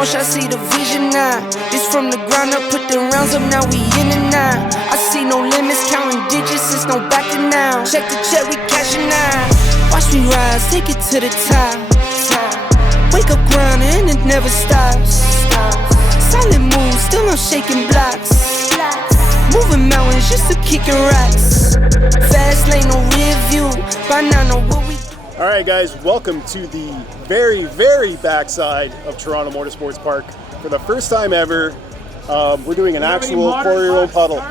Nosh, I see the vision now. This from the ground up, put the rounds up, now we in and out. I see no limits, counting digits, it's no backing now. Check the check, we cashing out. Watch me rise, take it to the top. Wake up ground and it never stops. Solid moves, still I'm shaking blocks. Moving mountains just to kicking rocks. Fast lane, no rear view. By now know what we do. Alright guys, welcome to the very, very backside of Toronto Motorsports Park. For the first time ever, we're doing an actual 4-year-old puddle.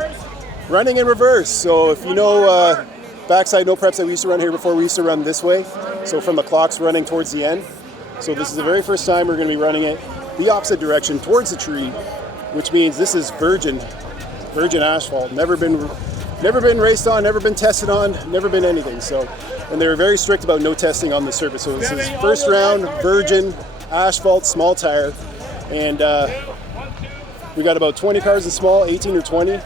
Running in reverse. So if you know backside no preps that we used to run here before, we used to run this way. So from the clocks running towards the end. So this is the very first time we're going to be running it the opposite direction towards the tree, which means this is virgin asphalt. Never been raced on, never been tested on, never been anything. So, and they were very strict about no testing on the surface. So this is first round virgin asphalt small tire, and we got about 20 cars in small, 18 or 20,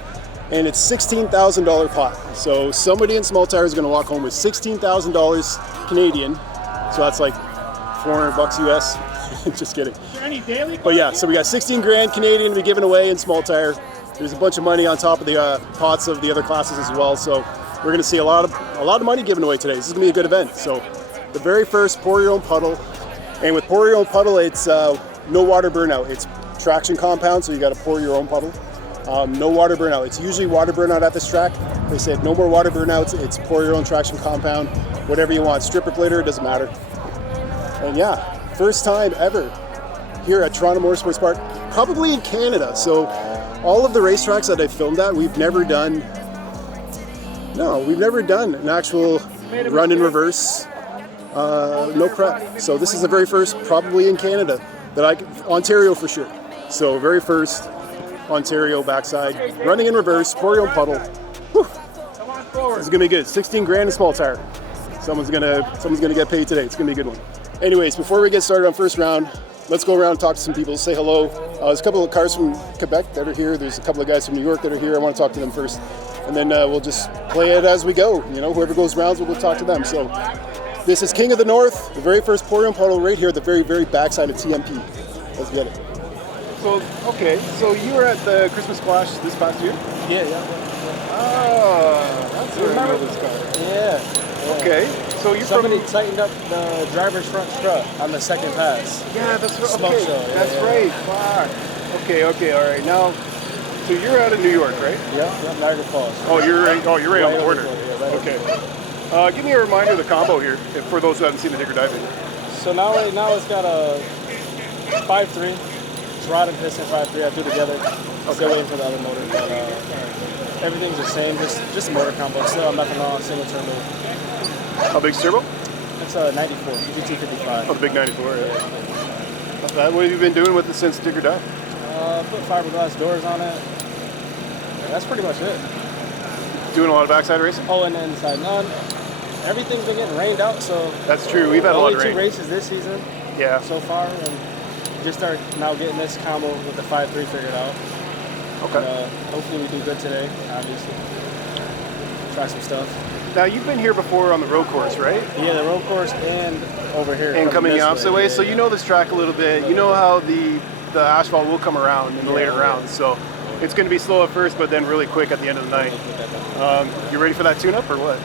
and it's $16,000 pot. So somebody in small tire is going to walk home with $16,000 Canadian. So that's like $400 US. Just kidding. But yeah, so we got 16 grand Canadian to be given away in small tire. There's a bunch of money on top of the pots of the other classes as well. So we're going to see a lot of money given away today. This is going to be a good event. So the very first pour your own puddle, and with pour your own puddle, it's no water burnout. It's traction compound, so you got to pour your own puddle. No water burnout. It's usually water burnout at this track. They said no more water burnouts. It's pour your own traction compound, whatever you want. Strip or glitter, it doesn't matter. And yeah, first time ever here at Toronto Motorsports Park, probably in Canada. So all of the racetracks that I filmed at, we've never done an actual run in reverse, no prep. So this is the very first, probably in Canada, Ontario for sure. So very first Ontario backside, running in reverse, pour your own puddle. Whew. This is gonna be good. 16 grand in small tire. Someone's gonna get paid today. It's gonna be a good one. Anyways, before we get started on first round, let's go around and talk to some people, say hello. There's a couple of cars from Quebec that are here. There's a couple of guys from New York that are here. I want to talk to them first. And then we'll just play it as we go. You know, whoever goes rounds, we'll go talk to them. So this is King of the North, the very first pour your own puddle right here at the very, very backside of TMP. Let's get it. So, okay, so you were at the Christmas Splash this past year? Yeah. Oh, that's where I know this car. Yeah. Okay, so somebody tightened up the driver's front strut on the second pass. Yeah, that's right. Smoke Okay, show. Yeah, that's right. Fuck. Okay, all right. Now, so you're out of New York, right? Yeah, Niagara Falls. Oh, you're right on the border. Yeah, Okay. Give me a reminder of the combo here, for those who haven't seen the digger diving. So right now it's got a 5.3. It's rod and piston 5.3. I threw together. Still waiting for the other motor, but everything's the same. Just a motor combo. Still a methanol single turbo. How big's turbo? It's a 94, GT55. Oh, the big 94, yeah. Not bad. What have you been doing with it since digger dive? Put fiberglass doors on it. That's pretty much it. Doing a lot of backside racing? Oh, and inside. None. Everything's been getting rained out, so... That's true. We've had a lot of rain. Only 2 races this season. Yeah. So far, and just start now getting this combo with the 5.3 figured out. Okay. And, hopefully we do good today, obviously. Try some stuff. Now, you've been here before on the road course, right? Yeah, the road course and over here. And coming the opposite way. So you know this track a little bit. You know how the asphalt will come around in the later rounds. So it's going to be slow at first, but then really quick at the end of the night. You ready for that tune-up or what?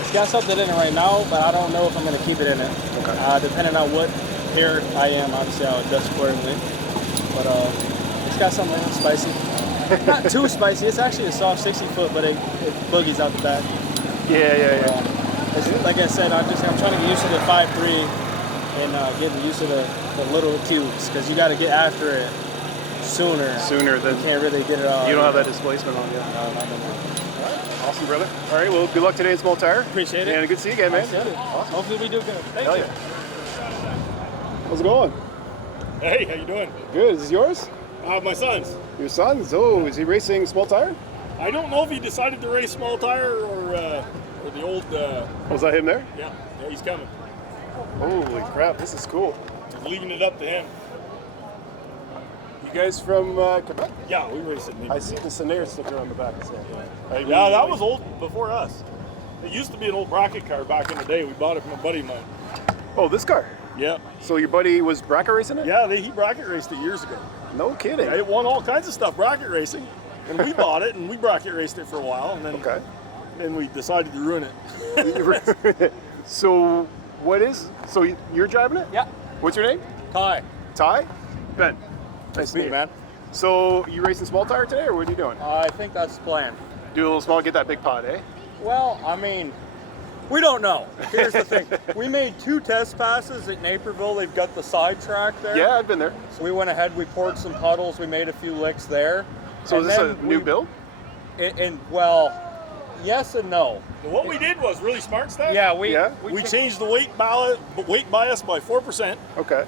It's got something in it right now, but I don't know if I'm going to keep it in it. Okay. Depending on what here I am, obviously I'll adjust accordingly. But it's got something in it, spicy. Not too spicy. It's actually a soft 60-foot, but it boogies out the back. Yeah. Like I said, I'm trying to get used to the 5.3 and getting used to the little cubes, because you got to get after it sooner than you can't really get it all. You don't have that displacement on yet. No. All right. Awesome, brother. All right, well, good luck today in small tire. Appreciate it. And good to see you again, man. Awesome. Hopefully we do good. Thank you. Yeah. How's it going? Hey, how you doing? Good. Is this yours? My son's. Your son's? Oh, is he racing small tire? I don't know if he decided to race small tire or the old... Was that him there? Yeah, he's coming. Holy crap, this is cool. He's leaving it up to him. You guys from Quebec? Yeah, we race it. I see the Scenair sticker on the back. So. Yeah, that was old before us. It used to be an old bracket car back in the day. We bought it from a buddy of mine. Oh, this car? Yeah. So your buddy was bracket racing it? Yeah, he bracket raced it years ago. No kidding. It won all kinds of stuff bracket racing, and we bought it and we bracket raced it for a while, and then then we decided to ruin it. So you're driving it? Yeah. What's your name? Ty. Ty? Ben. Nice to meet you, man. So you racing small tire today, or what are you doing? I think that's the plan. Do a little small, get that big pod, eh? Well, I mean, we don't know. Here's the thing. We made 2 test passes at Naperville. They've got the side track there. Yeah, I've been there. So we went ahead, we poured some puddles, we made a few licks there. So is this a new build? Well, yes and no. What we did was really smart stuff. Yeah, we changed the weight bias by 4%. Okay.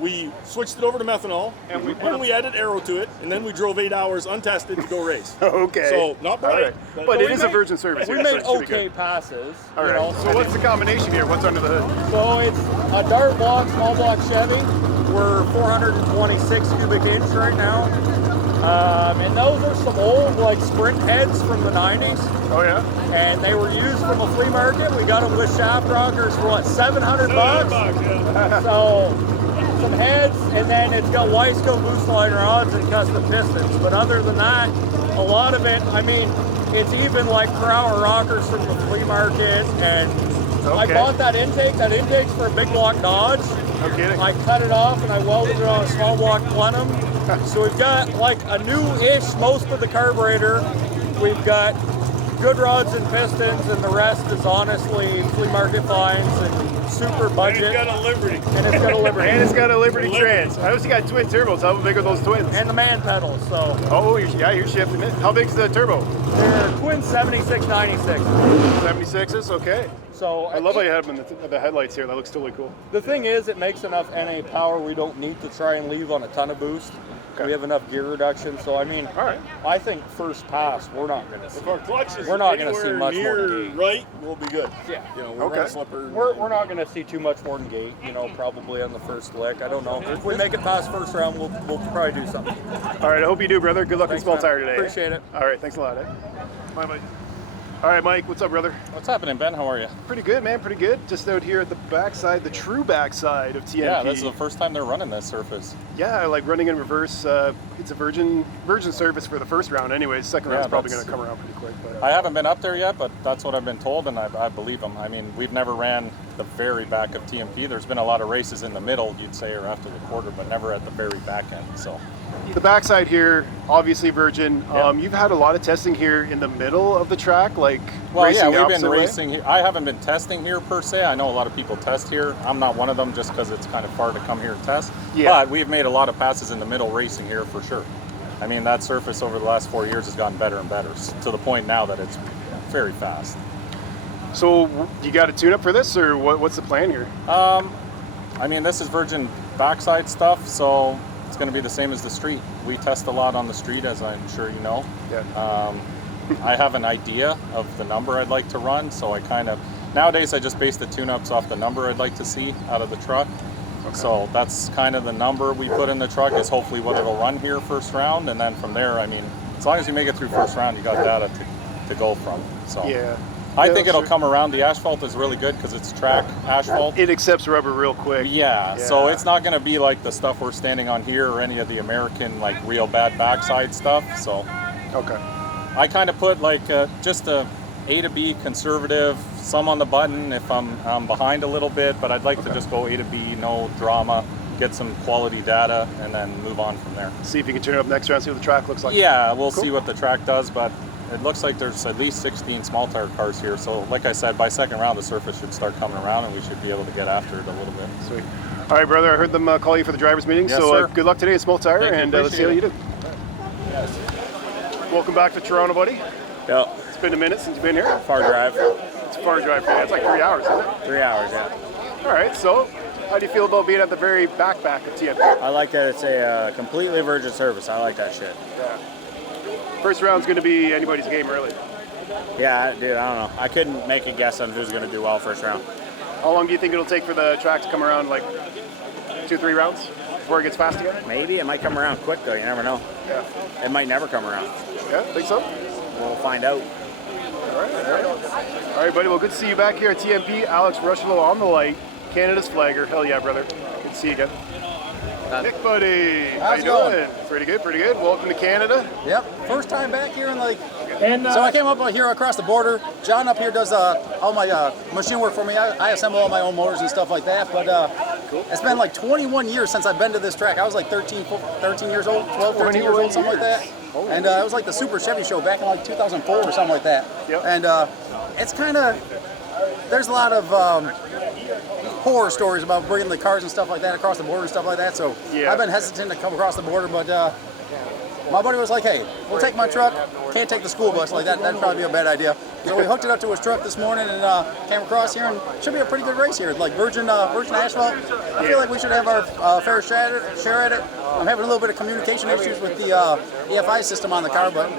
We switched it over to methanol, and we added aero to it, and then we drove 8 hours untested to go race. Okay. So not bright, but it is a virgin service. We made okay passes. All right. So what's the combination here? What's under the hood? So it's a dart block, small block Chevy. We're 426 cubic inch right now. And those are some old like sprint heads from the 90s. Oh yeah? And they were used from a flea market. We got them with shaft rockers for what, $700? Yeah. So some heads, and then it's got Wiseco loose line rods and custom pistons. But other than that, a lot of it, I mean, it's even like per hour rockers from the flea market. And I bought that intake. That intake's for a big block Dodge. No kidding. I cut it off and I welded it on a small block Plenum. So we've got like a new-ish most of the carburetor. We've got good rods and pistons, and the rest is honestly flea market finds and super budget. And it's got a Liberty. And it's got a Liberty. And it's got a Liberty trans. I also got twin turbos. How big are those twins? And the man pedals, so. Oh, you're shifting it. How big's the turbo? They're twin 7696. 76s, okay. So I love how you have them in the headlights here. That looks totally cool. The thing is, it makes enough NA power. We don't need to try and leave on a ton of boost. We have enough gear reduction. So I mean, all right. I think first pass we're not going to see. If our clutch is we're not going to see much more than gate. Right, we'll be good. Yeah. You know, we're slipper. We're not going to see too much more than gate. You know, probably on the first lick. I don't know. If we make it past first round, we'll probably do something. All right. I hope you do, brother. Good luck in small tire today. Appreciate it. All right. Thanks a lot. Bye, buddy. All right, Mike, what's up, brother? What's happening, Ben? How are you? Pretty good, man, pretty good. Just out here at the backside, the true backside of TMP. Yeah, this is the first time they're running this surface. Yeah, like running in reverse. It's a virgin surface for the first round anyways. Second round's probably going to come around pretty quick. But, I haven't been up there yet, but that's what I've been told, and I believe them. I mean, we've never ran the very back of TMP. There's been a lot of races in the middle, you'd say, or after the quarter, but never at the very back end, so. The backside here, obviously virgin. Yeah. You've had a lot of testing here in the middle of the track, like well, racing yeah, we've been way. racing here. I haven't been testing here per se. I know a lot of people test here. I'm not one of them just because it's kind of far to come here and test. Yeah. But we've made a lot of passes in the middle racing here for sure. I mean, that surface over the last 4 years has gotten better and better to the point now that it's very fast. So you got a tune-up for this, or what's the plan here? I mean, this is virgin backside stuff, so it's going to be the same as the street. We test a lot on the street, as I'm sure you know. Yeah. I have an idea of the number I'd like to run, so I kind of, nowadays I just base the tune-ups off the number I'd like to see out of the truck. Okay. So that's kind of the number we put in the truck is hopefully what it'll run here first round, and then from there, I mean, as long as you make it through first round, you got data to go from. So yeah. I think it'll come around. The asphalt is really good because it's track asphalt. It accepts rubber real quick. Yeah, so it's not going to be like the stuff we're standing on here or any of the American like real bad backside stuff. So okay, I kind of put like just a to B conservative, some on the button if I'm behind a little bit, but I'd like to just go A to B, no drama, get some quality data, and then move on from there. See if you can turn it up next round, see what the track looks like. Yeah, we'll see what the track does, but it looks like there's at least 16 small tire cars here. So like I said, by second round, the surface should start coming around and we should be able to get after it a little bit. Sweet. All right, brother, I heard them call you for the driver's meeting. Yes, so sir. Good luck today at small tire, and let's see how you do. Yes. Welcome back to Toronto, buddy. Yeah. It's been a minute since you've been here. Far drive. It's a far drive for you. It's like 3 hours, isn't it? 3 hours, yeah. All right, so how do you feel about being at the very back of TMP? I like that it's a completely virgin service. I like that shit. Yeah. First round's going to be anybody's game, really. Yeah, dude, I don't know. I couldn't make a guess on who's going to do well first round. How long do you think it'll take for the track to come around, like 2-3 rounds before it gets fast again? Maybe. It might come around quick, though. You never know. Yeah. It might never come around. Yeah, think so? We'll find out. All right, buddy. Well, good to see you back here at TMP. Alex Rushlow on the light. Canada's flagger. Hell yeah, brother. Good to see you again. Nick, buddy. How How's you it going? doing? Pretty good, pretty good. Welcome to Canada. Yep, first time back here in like. So I came up here across the border. John up here does all my machine work for me. I assemble all my own motors and stuff like that. But it's been like 21 years since I've been to this track. I was like 13 years old, 12, 13 years old, something like that. And it was like the Super Chevy Show back in like 2004 or something like that. Yep. And it's kind of, there's a lot of horror stories about bringing the cars and stuff like that across the border and stuff like that. So Yeah. I've been hesitant to come across the border, but my buddy was like, hey, we'll take my truck, can't take the school bus, like that'd probably be a bad idea. So we hooked it up to his truck this morning and came across here, and it should be a pretty good race here. Like virgin asphalt. I feel like we should have our fair share at it. I'm having a little bit of communication issues with the EFI system on the car, but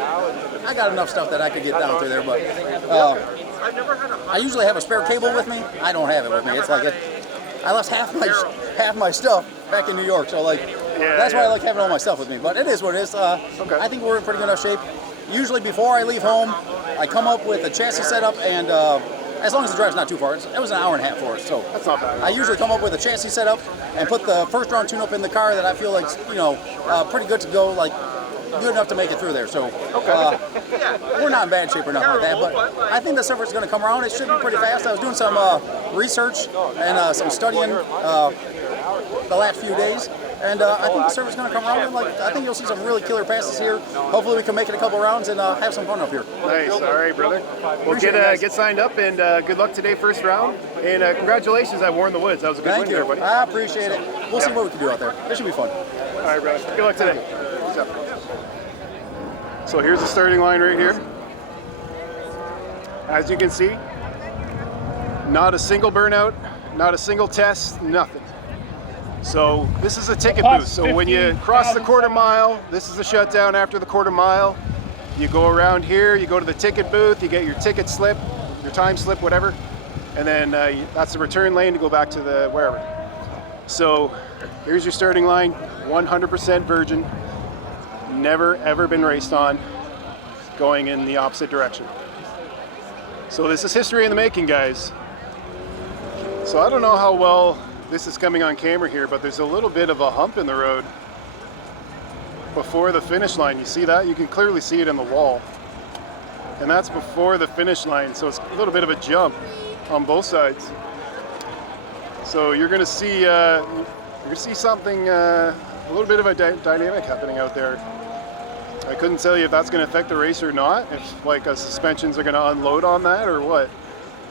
I got enough stuff that I could get down through there. But I usually have a spare cable with me. I don't have it with me. It's like I left half my stuff back in New York, so like that's why I like having all my stuff with me. But it is what it is. I think we're in pretty good enough shape. Usually before I leave home, I come up with a chassis setup, and as long as the drive's not too far, it was an hour and a half for us. So That's not bad. I usually come up with a chassis setup and put the first round tune-up in the car that I feel like pretty good to go, like good enough to make it through there. So we're not in bad shape or nothing like that. But I think the server's going to come around. It should be pretty fast. I was doing some research and some studying the last few days. And I think the server's going to come around, and I think you'll see some really killer passes here. Hopefully we can make it a couple rounds and have some fun up here. Nice. All right, brother. Well, get signed up, and good luck today, first round. And congratulations at War in the Woods. That was a good win there, buddy. I appreciate it. We'll see what we can do out there. It should be fun. All right, brother. Good luck today. So here's the starting line right here. As you can see, not a single burnout, not a single test, nothing. So this is a ticket booth. So when you cross the quarter mile, this is the shutdown after the quarter mile. You go around here, you go to the ticket booth, you get your ticket slip, your time slip, whatever. And then that's the return lane to go back to the wherever. So here's your starting line, 100% virgin. Never ever been raced on, going in the opposite direction. So this is history in the making, guys. So I don't know how well this is coming on camera here, but there's a little bit of a hump in the road before the finish line. You see that? You can clearly see it in the wall. And that's before the finish line, so it's a little bit of a jump on both sides. So you're gonna see something, a little bit of a dynamic happening out there. I couldn't tell you if that's gonna affect the race or not, if like suspensions are gonna unload on that or what.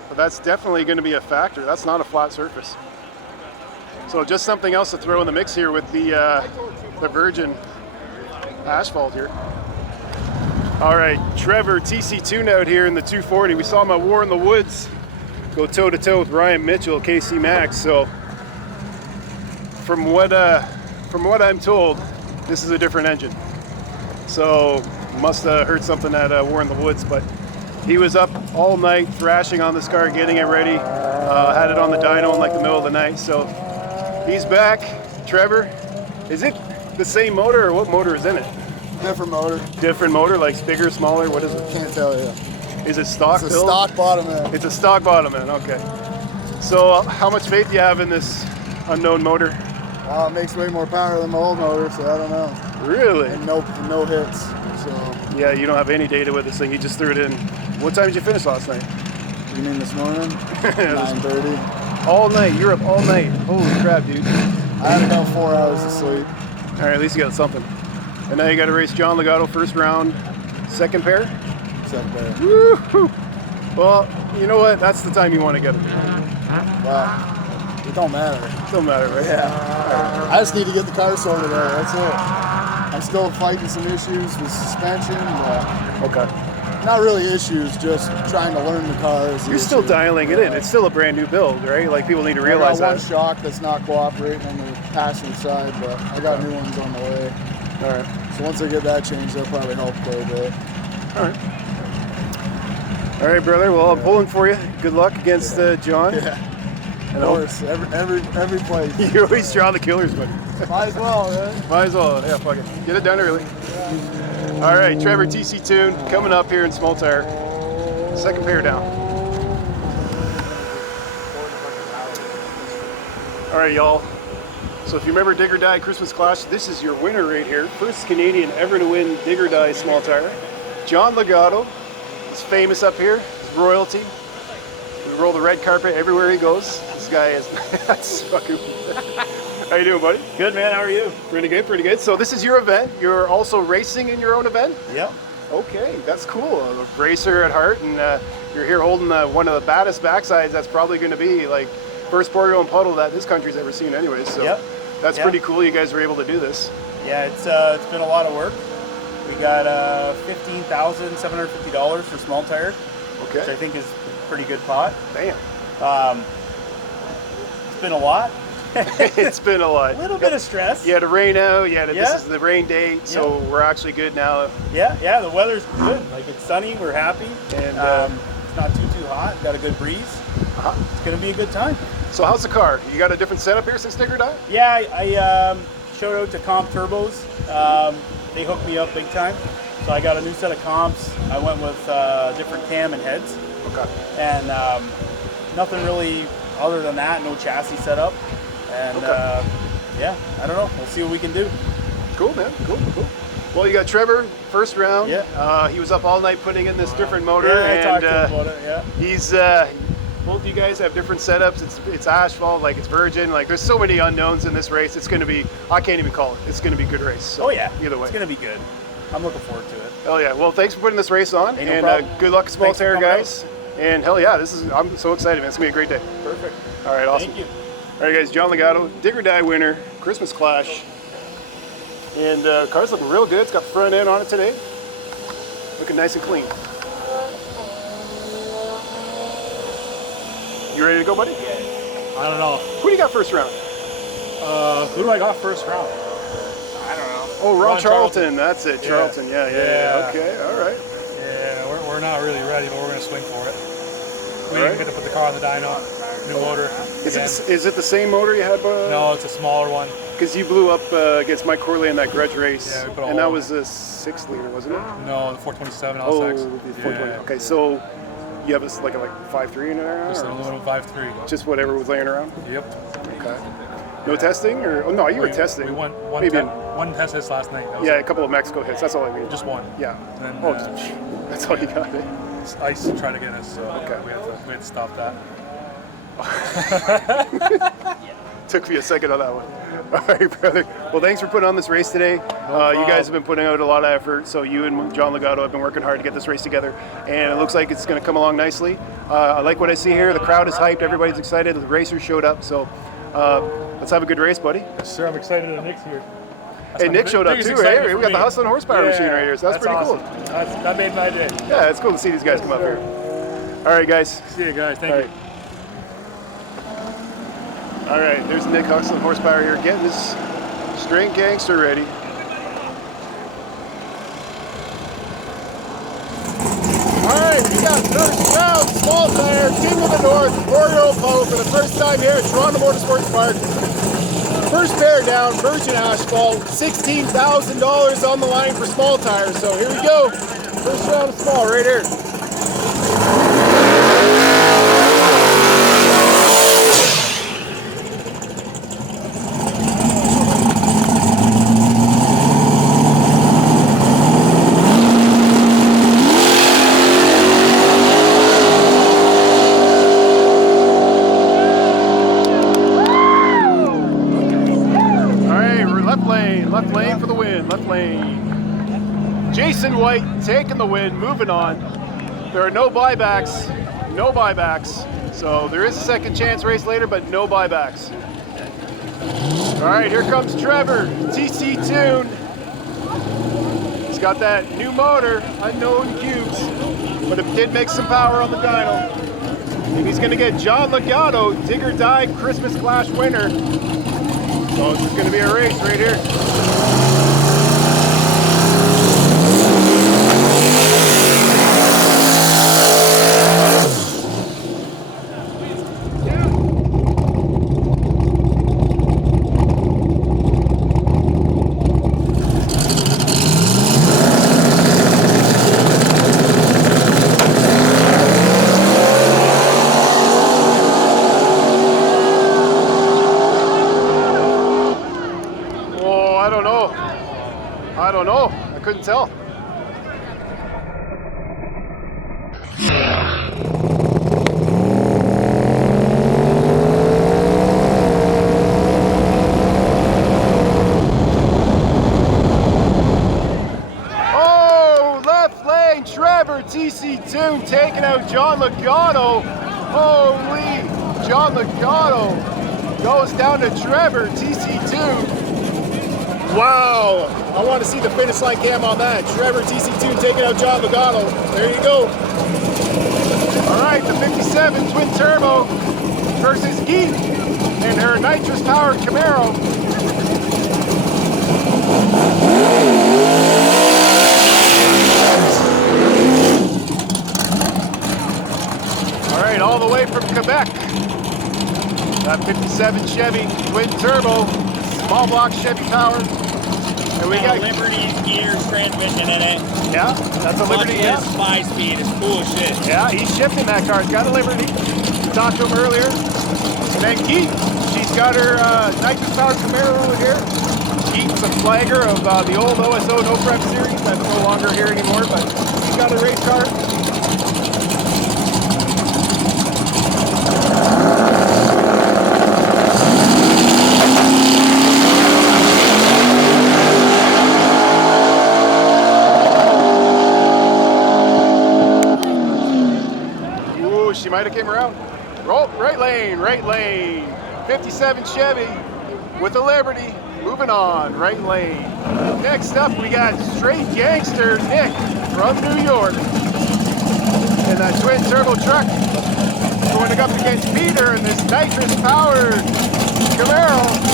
But that's definitely gonna be a factor. That's not a flat surface. So just something else to throw in the mix here with the virgin asphalt here. All right, Trevor TC Tune out here in the 240. We saw him at War in the Woods go toe to toe with Ryan Mitchell, KC Max. So from what I'm told, this is a different engine. So must have heard something at War in the Woods, but he was up all night thrashing on this car, getting it ready. Had it on the dyno in like the middle of the night. So he's back. Trevor, is it the same motor or what motor is in it? Different motor. Different motor, like bigger, smaller, what is it? Can't tell you. Is it stock It's a build? stock bottom end. It's a stock bottom end, okay. So how much faith do you have in this unknown motor? It makes way more power than my old motor, so I don't know. Really? And no hits. So Yeah, you don't have any data with this thing. You just threw it in. What time did you finish last night? you mean this morning? 9:30. All night. You're up all night. Holy crap, dude. I had about 4 hours of sleep. All right, at least you got something. And now you got to race John Legato first round, second pair. Except there. Woo-hoo. Well, you know what? That's the time you want to get it. Wow. It don't matter. Don't matter, right? Yeah. I just need to get the car sorted out. That's it. I'm still fighting some issues with suspension. Okay. Not really issues, just trying to learn the car. You're still dialing it in. It's still a brand new build, right? Like people need to realize I got one that. shock that's not cooperating on the passenger side, but I got new ones on the way. All right. So once I get that changed, that'll probably help quite a bit. All right. All right, brother. Well, I'm pulling for you. Good luck against John. Yeah. Of course, every place. You always draw the killers, buddy. Might as well, right? Might as well. Yeah, fuck it. Get it done early. All right, Trevor TC Tune coming up here in small tire. Second pair down. All right, y'all. So if you remember Dig or Die Christmas Clash, this is your winner right here. First Canadian ever to win Dig or Die small tire. John Legato is famous up here. He's royalty. We roll the red carpet everywhere he goes. This guy is, that's fucking, how you doing, buddy? Good, man. How are you? Pretty good, pretty good. So this is your event. You're also racing in your own event? Yep. Okay, that's cool. A racer at heart, and you're here holding one of the baddest backsides that's probably going to be like first Puddle and Puddle that this country's ever seen anyways. So yep. That's pretty cool you guys were able to do this. Yeah, it's been a lot of work. We got $15,750 for small tire, okay, which I think is a pretty good pot. Damn. It's been a lot. It's been a lot. A little bit of stress. You had a rain out, this is the rain date, so we're actually good now. Yeah, the weather's good. Like, it's sunny, we're happy, and it's not too hot, got a good breeze. It's gonna be a good time. So how's the car? You got a different setup here since Dig or Die? Yeah, I showed out to Comp Turbos. They hooked me up big time. So I got a new set of comps. I went with different cam and heads. Okay. And nothing really other than that, no chassis setup. And yeah, I don't know. We'll see what we can do. Cool, man. Cool. Well, you got Trevor, first round. Yeah. He was up all night putting in this different motor. Yeah, I talked and to him about it, yeah. He's, both of you guys have different setups. It's asphalt, like it's virgin. Like there's so many unknowns in this race. It's going to be, I can't even call it. It's going to be a good race. So oh yeah. Either way. It's going to be good. I'm looking forward to it. Oh yeah. Well, thanks for putting this race on. Hey, no and problem. Good luck, small Thanks for tire coming guys. And hell yeah, I'm so excited, man. It's going to be a great day. Perfect. All right, awesome. Thank you. All right, guys, John Legato, Dig or Die winner, Christmas Clash. And car's looking real good. It's got the front end on it today. Looking nice and clean. You ready to go, buddy? I don't know. Who do you got first round? Who do I got first round? I don't know. Oh, Ron Charlton. That's it. Charlton. Yeah. Okay. All right. Yeah, we're not really ready, but we're going to swing for it. We didn't get to put the car on the dyno. New motor. Is it the same motor you had? No, it's a smaller one. Because you blew up against Mike Corley in that grudge race. Yeah, we put and that was a 6 liter, wasn't it? No, the 427 Oh, LSX. the 420. Yeah. Okay, so you have like a 5.3 in there? Just an aluminum 5.3. Just whatever was laying around? Yep. Okay. No testing? Or no, you were testing. We won one test this last night. Yeah, a couple of Mexico hits. That's all I mean. Just one. Yeah. And then, that's all you got. It's ice to try to get us. So okay. We had to stop that. Took me a second on that one. All right, brother. Well, thanks for putting on this race today. You guys have been putting out a lot of effort. So you and John Legato have been working hard to get this race together, and it looks like it's going to come along nicely. I like what I see here. The crowd is hyped. Everybody's excited. The racers showed up. So let's have a good race, buddy. Yes, sir. I'm excited that Nick's here. Hey, Nick showed up too. Hey, we got the hustling horsepower machine right here. So that's pretty awesome. cool. That made my day. Yeah, it's cool to see these guys come up here. All right, guys. See you guys. Thank you. All right, there's Nick Hustling Horsepower here, getting this straight gangster ready. All right, we got first round, small tire, King of the North, 4-year-old Puddle for the first time here at Toronto Motorsports Park. First bear down, virgin asphalt, $16,000 on the line for small tires. So here we go, first round of small right here. Left lane for the win, left lane. Jason White taking the win, moving on. There are no buybacks, So there is a second chance race later, but no buybacks. All right, here comes Trevor, TC Tune. He's got that new motor, unknown cubes, but it did make some power on the dyno. And he's gonna get John Legato, Dig or Die Christmas Clash winner. So this is going to be a race right here. I don't know. I don't know. I couldn't tell. Oh, left lane, Trevor TC2 taking out John Legato. Holy, John Legato goes down to Trevor TC2. Wow, I want to see the finish line cam on that. Trevor TC2 taking out John Legato. There you go. All right, the 57 twin turbo versus Geek and her nitrous powered Camaro. All right, all the way from Quebec. That 57 Chevy twin turbo, small block Chevy power. And we got Liberty gears transmission in it. Yeah, that's a Liberty. Yeah, 5-speed. It's cool as shit. yeah, he's shifting that car. He's got a Liberty. We talked to him earlier. And then Geek, she's got her nitrous powered Camaro over here. Geek's a flagger of the old OSO No Prep series. That's no longer here anymore, but she's got a race car. She might have came around. Roll, right lane, right lane. 57 Chevy with a Liberty. Moving on, right lane. Next up, we got straight gangster Nick from New York. In that twin turbo truck. Going up against Peter in this nitrous powered Camaro.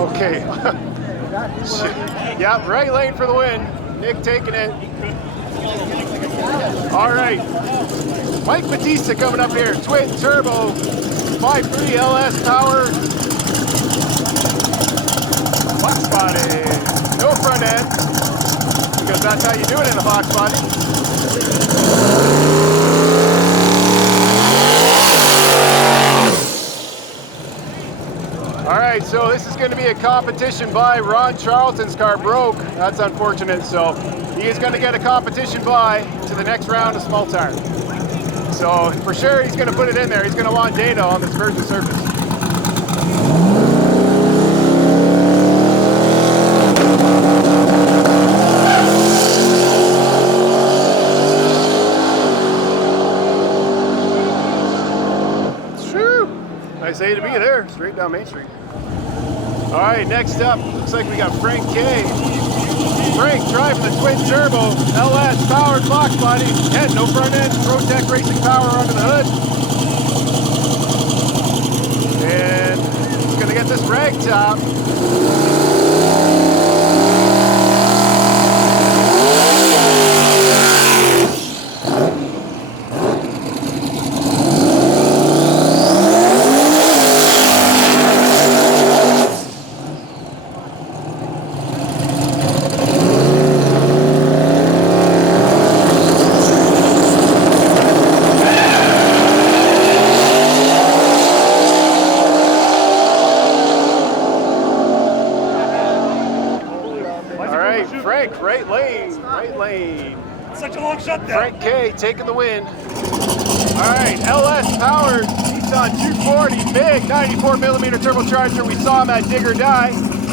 Okay. Yeah, right lane for the win. Nick taking it. All right. Mike Batista coming up here. Twin turbo, 5.3 LS power. Box body. No front end. Because that's how you do it in a box body. All right, so this is going to be a competition by. Ron Charlton's car broke. That's unfortunate. So he is going to get a competition by to the next round of small tire. So for sure, he's going to put it in there. He's going to want data on this virgin surface. Nice A to B there, straight down Main Street. All right, next up, looks like we got Frank K. Frank driving the twin turbo, LS powered box body. Again, no front end, ProTech Racing power under the hood. And he's gonna get this rag top. Right lane. Such a long shutdown. Frank K taking the win. All right, LS powered Nissan 240, big 94 millimeter turbocharger. We saw him at Dig or Die.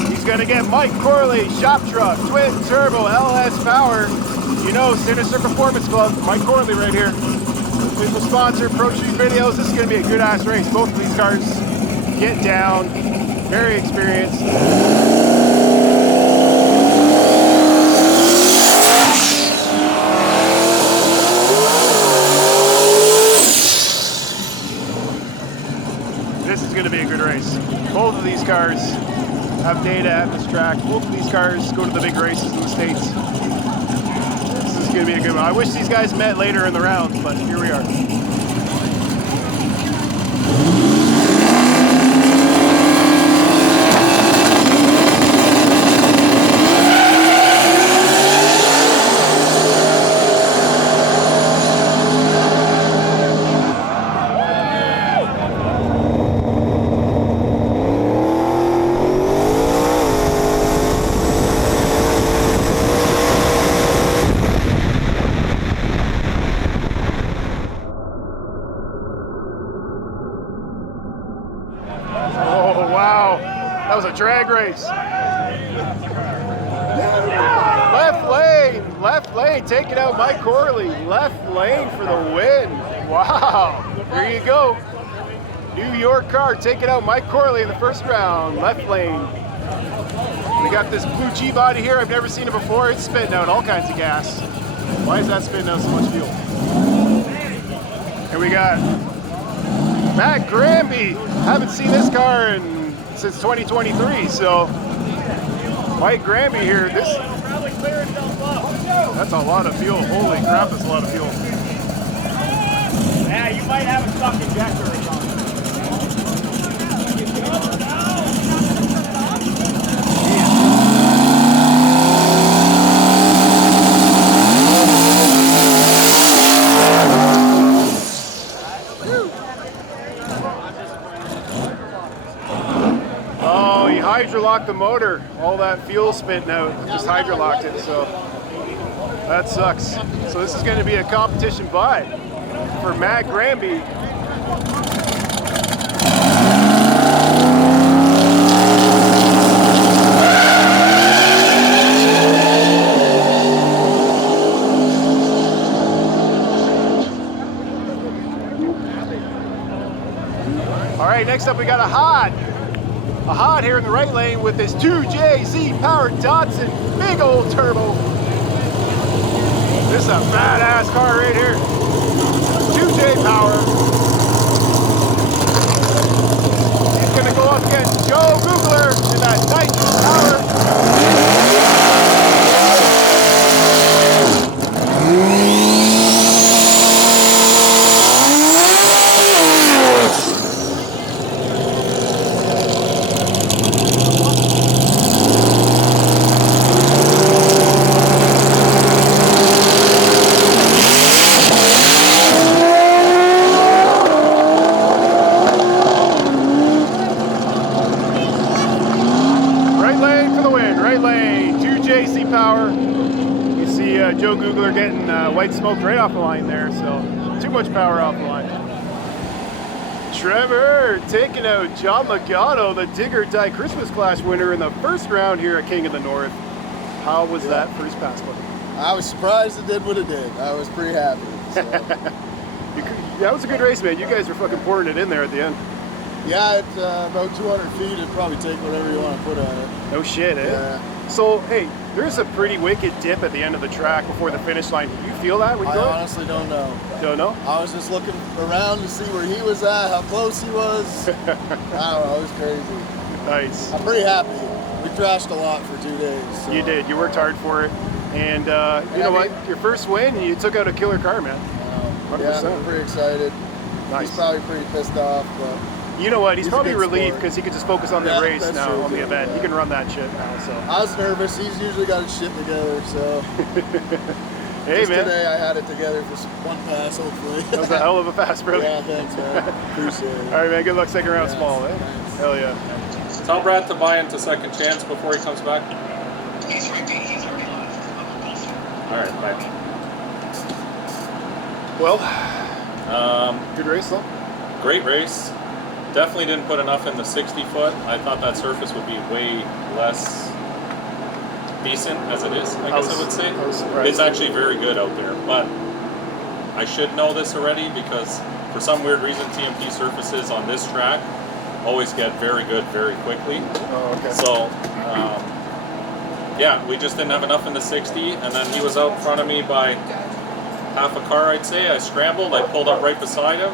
He's gonna get Mike Corley, shop truck, twin turbo, LS power. You know, Sinister Performance Club, Mike Corley right here. Official sponsor, Pro Street Videos. This is gonna be a good ass race. Both of these cars get down, very experienced. This is going to be a good race. Both of these cars have data at this track. Both of these cars go to the big races in the States. This is going to be a good one. I wish these guys met later in the rounds, but here we are. That was a drag race. Left lane, taking out Mike Corley. Left lane for the win. Wow, there you go. New York car taking out Mike Corley in the first round. Left lane. We got this blue G body here. I've never seen it before. It's spitting out all kinds of gas. Why is that spitting out so much fuel? And we got Matt Granby. Haven't seen this car since 2023, so Mike Granby here. That's a lot of fuel. Holy crap, that's a lot of fuel. Yeah, you might have a stock injector or something. Oh, he hydrolocked the motor. All that fuel spitting out, just hydrolocked it, so that sucks. So this is going to be a competition buy for Matt Granby. All right, next up we got a hot here in the right lane with this 2JZ powered Datsun, big old turbo. This is a badass car right here. 2J power. He's gonna go up against Joe Googler in that nitrous power. Joe Googler getting white smoke right off the line there, so too much power off the line. Trevor taking out John Logano, the Digger Die Christmas Clash winner in the first round here at King of the North. How was that first pass, buddy? I was surprised it did what it did. I was pretty happy. So. That was a good race, man. You guys were fucking pouring it in there at the end. Yeah, at about 200 feet, it'd probably take whatever you want to put on it. No shit, eh? Yeah. So, hey, there's a pretty wicked dip at the end of the track before the finish line. Did you feel that when you I honestly don't know. Don't know? I was just looking around to see where he was at, how close he was. I don't know, it was crazy. Nice. I'm pretty happy. We crashed a lot for 2 days. So. You did. You worked hard for it. And you know what? Your first win, you took out a killer car, man. 100%. Yeah, I'm pretty excited. Nice. He's probably pretty pissed off, but... You know what? He's probably relieved because he can just focus on the race now, true, on the event. Yeah. He can run that shit now. So I was nervous. He's usually got his shit together, so. Hey, just man. Today I had it together for one pass, hopefully. That was a hell of a pass, brother. Yeah, thanks, man. Appreciate it. All right, man. Good luck second round small, eh? Thanks. Hell yeah. Tell Brad to buy into second chance before he comes back. All right, bye. Well, good race, though. Great race. Definitely didn't put enough in the 60 foot. I thought that surface would be way less decent as it is, I guess I would say. It's actually very good out there, but I should know this already because for some weird reason TMP surfaces on this track always get very good very quickly. Oh, okay. So, yeah, we just didn't have enough in the 60, and then he was out in front of me by half a car, I'd say. I scrambled, I pulled up right beside him,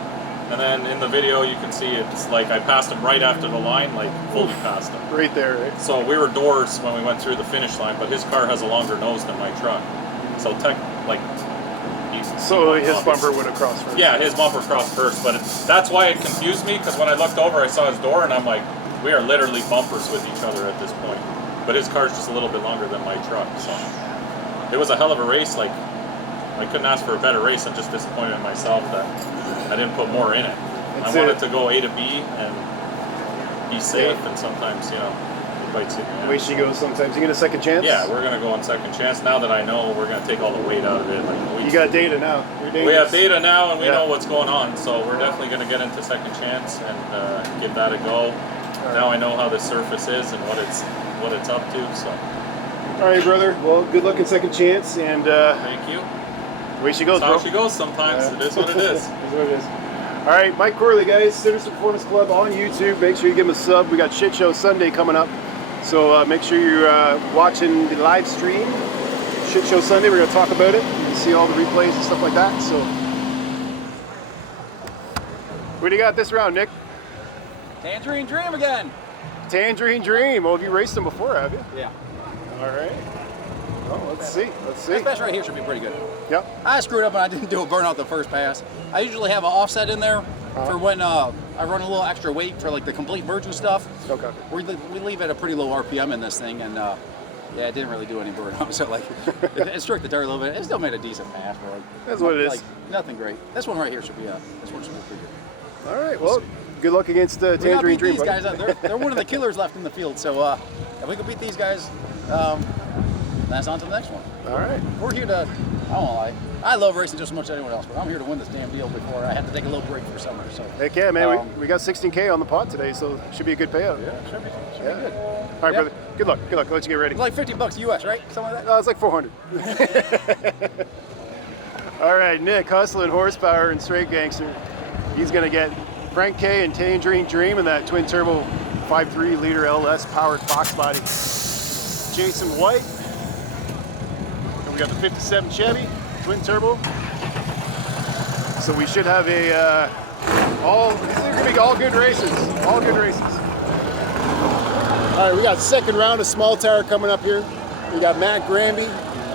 And then in the video, you can see it's like I passed him right after the line, like fully past him. Right there, right? So we were doors when we went through the finish line, but his car has a longer nose than my truck. So his bumper would have crossed first. Yeah, his bumper crossed first, but that's why it confused me, because when I looked over, I saw his door, and I'm like, we are literally bumpers with each other at this point. But his car's just a little bit longer than my truck, so it was a hell of a race. Like, I couldn't ask for a better race. I'm just disappointed in myself that I didn't put more in it. I wanted to go A to B and be safe, and sometimes, you know, it bites you. The way she goes sometimes. You get a second chance? Yeah, we're going to go on second chance. Now that I know, we're going to take all the weight out of it. Like, you got data now. We have data now, and we know what's going on, so we're definitely going to get into second chance and give that a go. Now I know how the surface is and what it's up to. So. All right, brother. Well, good luck in second chance, and thank you. The way she goes, That's how she goes sometimes. It is what it is. It is what it is. All right, Mike Corley, guys, Citizen Performance Club on YouTube. Make sure you give him a sub. We got Shit Show Sunday coming up, so make sure you're watching the live stream. Shit Show Sunday. We're going to talk about it. You can see all the replays and stuff like that. So, what do you got this round, Nick? Tangerine Dream again. Tangerine Dream. Well, have you raced them before, have you? Yeah. All right. Well, let's see. This pass right here should be pretty good. Yep. I screwed up and I didn't do a burnout the first pass. I usually have an offset in there for when I run a little extra weight for like the complete virtue stuff. Okay. We leave at a pretty low RPM in this thing, and yeah, it didn't really do any burnout. So like, it stroked the tire a little bit. It still made a decent pass, but like, that's what it is. Like, nothing great. This one right here should be pretty good. All right. Well, good luck against Tangerine Dream. These guys, they're one of the killers left in the field. So if we can beat these guys, that's on to the next one. All right. We're here to, I won't lie, I love racing just as much as anyone else, but I'm here to win this damn deal before I have to take a little break for summer. So. Heck yeah, man. We got 16K on the pot today, so it should be a good payout. Yeah, it should be good. All right, brother. Good luck. I'll let you get ready. It's like $50 US, right? Something like that? No, it's like 400. All right, Nick, hustling horsepower and straight gangster. He's going to get Frank K and Tangerine Dream in that twin turbo 5.3 liter LS powered box body. Jason White. And we got the 57 Chevy twin turbo. So we should have these are going to be all good races. All good races. All right, we got second round of small tower coming up here. We got Matt Granby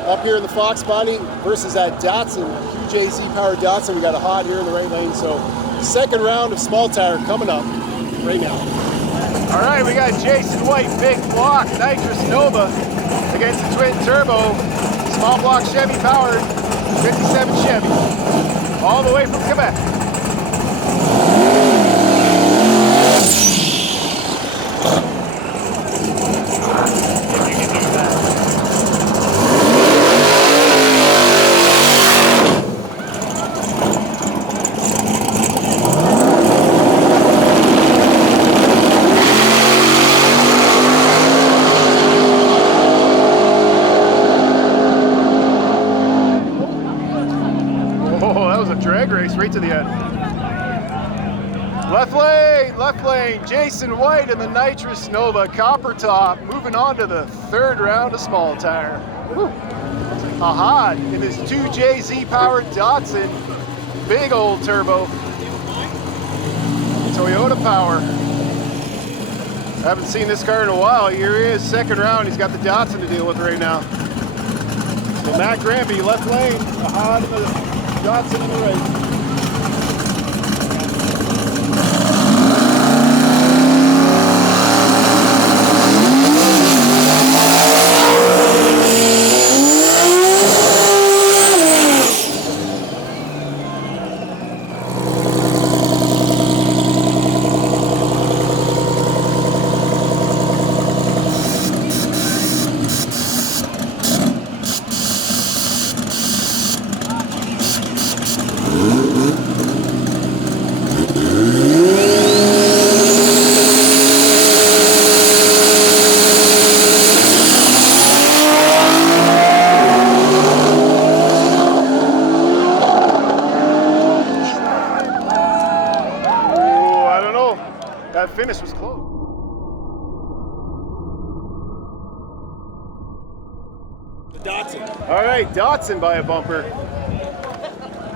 up here in the Fox body versus that Datsun, QJZ powered Datsun. We got a hot here in the right lane. So second round of small tower coming up right now. All right, we got Jason White, big block, nitrous Nova against the twin turbo, small block Chevy powered, 57 Chevy, all the way from Quebec. Right to the end. Left lane, Jason White in the nitrous Nova copper top, moving on to the third round of small tire. Ahad in his 2JZ powered Datsun, big old turbo, Toyota power. Haven't seen this car in a while. Here he is, second round. He's got the Datsun to deal with right now. So Matt Granby, left lane, Ahad in the Datsun on the right. Finish was close. The Datsun. All right, Datsun by a bumper.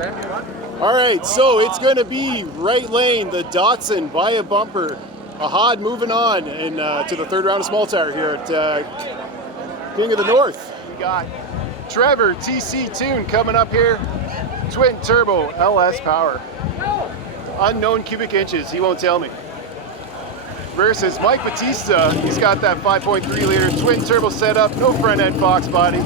All right, so it's going to be right lane, the Datsun by a bumper. Ahad moving on and to the third round of small tire here at King of the North. We got Trevor TC Tune coming up here, twin turbo LS power. Unknown cubic inches, he won't tell me. Versus Mike Batista, he's got that 5.3 liter twin turbo setup, no front end Fox body.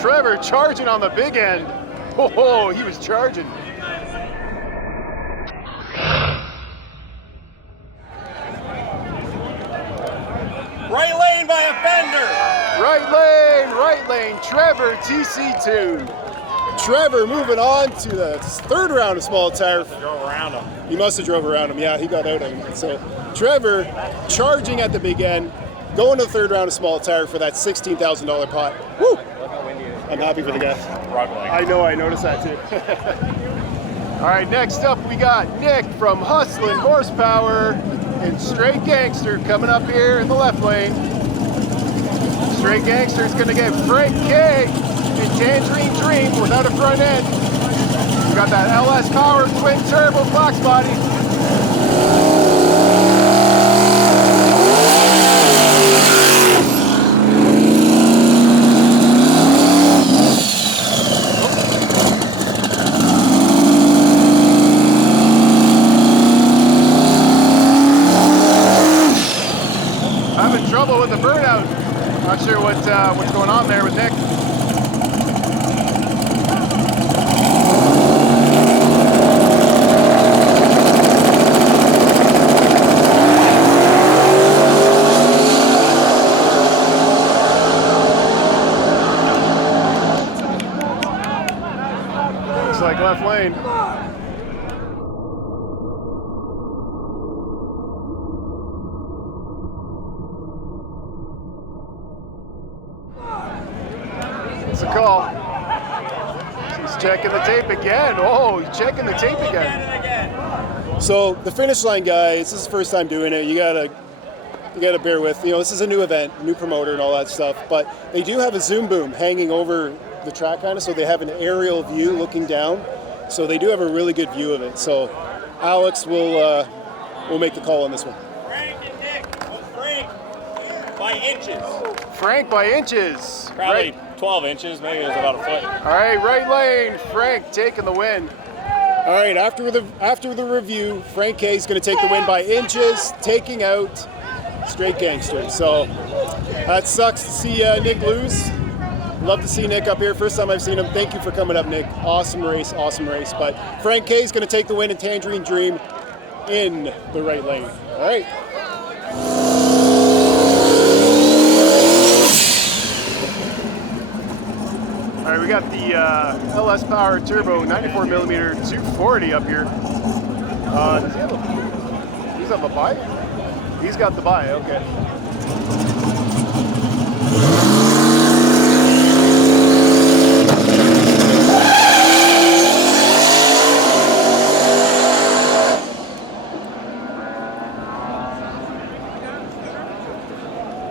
Trevor charging on the big end. Oh, he was charging. Right lane by a fender. Right lane, Trevor TC2. Trevor moving on to the third round of small tire. Drove around him. He must have drove around him. Yeah, he got out of him. So Trevor charging at the big end, going to the third round of small tire for that $16,000 pot. Woo! I'm happy for the guy. I know, I noticed that too. All right, next up we got Nick from Hustlin' Horsepower and Straight Gangster coming up here in the left lane. Straight Gangster's gonna get Frank K and Tangerine Dream without a front end. We got that LS Power twin turbo Fox body. Having trouble with the burnout. Not sure what's going on there with Nick. Looks like left lane. It's a call. He's checking the tape again. Oh, he's checking the tape again. So the finish line, guys, this is the first time doing it. You gotta bear with. You know, this is a new event, new promoter and all that stuff. But they do have a zoom boom hanging over the track kind of, so they have an aerial view looking down. So they do have a really good view of it. So Alex will make the call on this one. Frank and Nick. Oh, Frank by inches. Frank by inches. Probably Right. 12 inches, maybe it was about a foot. All right, right lane, Frank taking the win. All right, after the review, Frank K is going to take the win by inches, taking out Straight Gangster. So that sucks to see Nick lose. Love to see Nick up here. First time I've seen him. Thank you for coming up, Nick. Awesome race, awesome race. But Frank K is going to take the win in Tangerine Dream in the right lane. All right. All right, we got the LS Power Turbo 94mm 240 up here. Does he have a buy? He's got the buy, okay.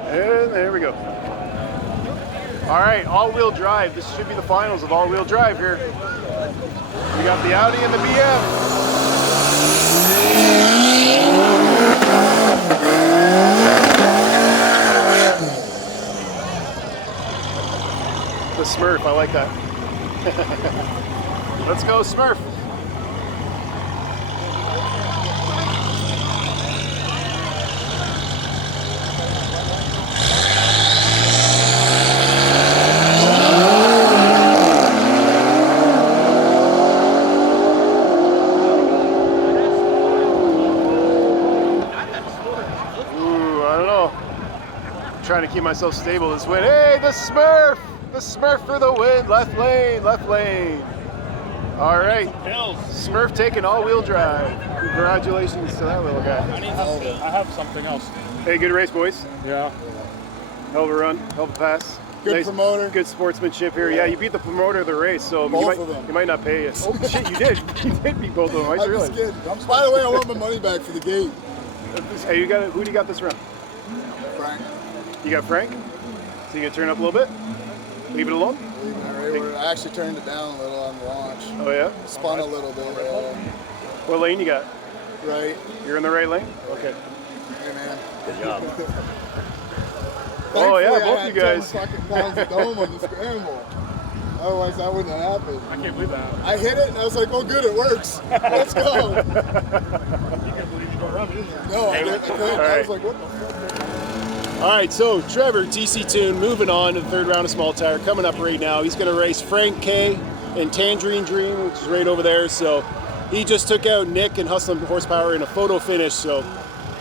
And there we go. All right, all-wheel drive. This should be the finals of all-wheel drive here. We got the Audi and the BM. The Smurf, I like that. Let's go, Smurf. trying to keep myself stable this win. Hey, the Smurf! The Smurf for the win. Left lane, left lane. All right. Smurf taking all-wheel drive. Congratulations to that little guy. I have something else. Hey, good race, boys. Yeah. Hell of a run, hell of a pass. Good promoter. Good sportsmanship here. Yeah, you beat the promoter of the race, so Both of them. you might not pay you. Oh shit, you did. You did beat both of them. I just I'm just realized. kidding. By the way, I want my money back for the gate. Hey, who do you got this round? Frank. You got Frank? So you gonna turn up a little bit? Leave it alone? Leaving it right where I actually turned it down a little on the launch. Oh yeah? Spun a little bit. What lane you got? Right. You're in the right lane? Okay. Hey man. Good job. Oh yeah, Thankfully, both I you had guys. 10 fucking pounds of dome on the scramble. Otherwise, that wouldn't have happened. I can't believe that. I hit it and I was like, oh good, it works. Let's go. No, I didn't. I couldn't. I was like, what the fuck? All right, so Trevor, TC Tune, moving on to the third round of small tire, coming up right now. He's gonna race Frank K and Tangerine Dream, which is right over there. So he just took out Nick and Hustling Horsepower in a photo finish. So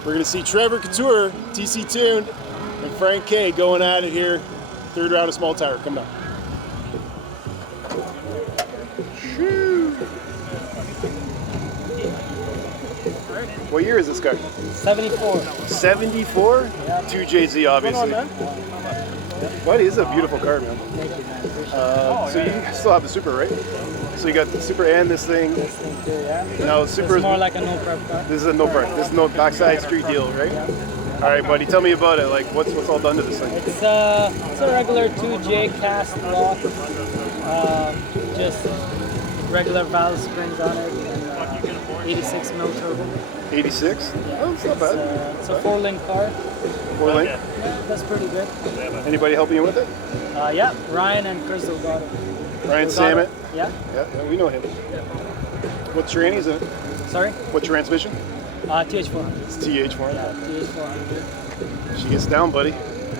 we're gonna see Trevor Couture, TC Tune, and Frank K going at it here. Third round of small tire, coming up. What year is this car? 74. 74? Yeah. 2JZ, obviously. What is a beautiful car, man. Thank you, man. Appreciate it. So you still have the Super, right? So you got the Super and this thing. This thing too, yeah. No, Super It's more like a no prep car. This is a no prep. This is no backside street deal, right? Yeah. All right, buddy. Tell me about it. Like, what's all done to this thing? It's a regular 2J cast block. Just regular valve springs on it and 86 mil turbo. 86? Yeah. Oh, it's not bad. It's a 4-link car. 4-link? Yeah, that's pretty good. Anybody helping you with it? Yeah, Ryan and Crystal got it. Ryan Crystal got Samet? Yeah. Yeah, we know him. What trannies in it? Sorry? What transmission? TH400. It's TH400. Yeah, TH400. She gets down, buddy.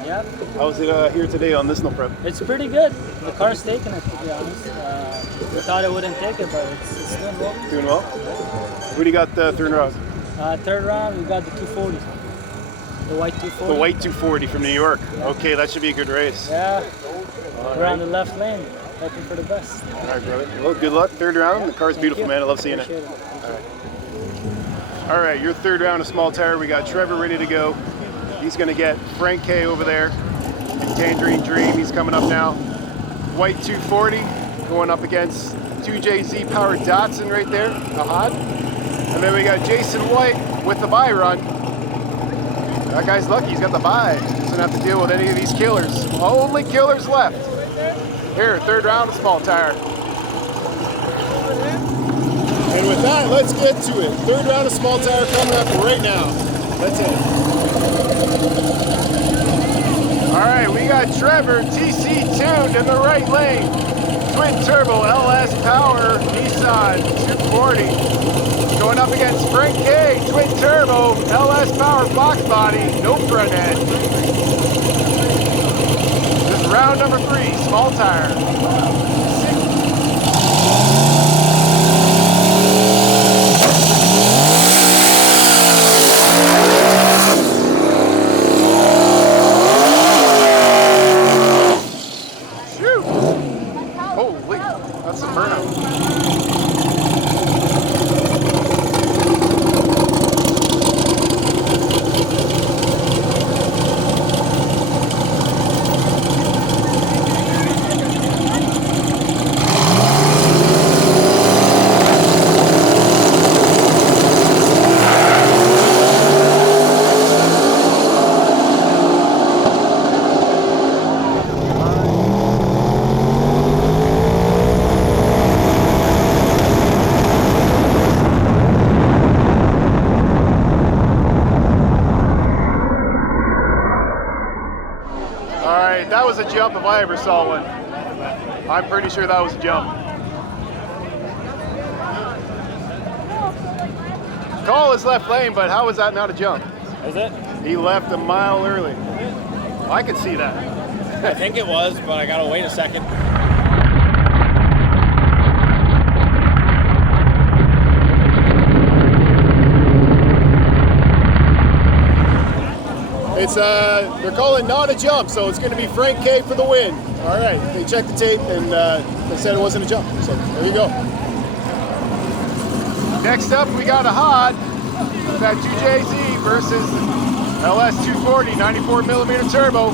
Yeah. How's it here today on this no prep? It's pretty good. The car's taking it, to be honest. We thought it wouldn't take it, but it's doing well. Doing well? Who do you got the third round? Third round, we got the 240. The white 240. The white 240 from New York. Okay, that should be a good race. Yeah. Around the left lane. Hoping for the best. All right, brother. Well, good luck. Third round. The car's beautiful, man. I love seeing it. All right, your third round of small tire. We got Trevor ready to go. He's going to get Frank K over there. And Tangerine Dream, he's coming up now. White 240 going up against 2JZ powered Datsun right there, Ahad. And then we got Jason White with the buy run. That guy's lucky, he's got the buy. Doesn't have to deal with any of these killers. Only killers left. Here, third round of small tire. And with that, let's get to it. Third round of small tire coming up right now. That's it. All right, we got Trevor TC tuned in the right lane. Twin turbo LS power Nissan 240. Going up against Frank K, twin turbo LS power box body, no front end. This is round number 3, small tire. Holy, that's a burnout. That was a jump if I ever saw one. I'm pretty sure that was a jump. Call is left lane, but how is that not a jump? Is it? He left a mile early. I could see that. I think it was, but I gotta wait a second. It's they're calling not a jump, so it's going to be Frank K for the win. All right, they checked the tape and they said it wasn't a jump. So there you go. Next up, we got a Hod. That 2JZ versus LS 240 94mm turbo.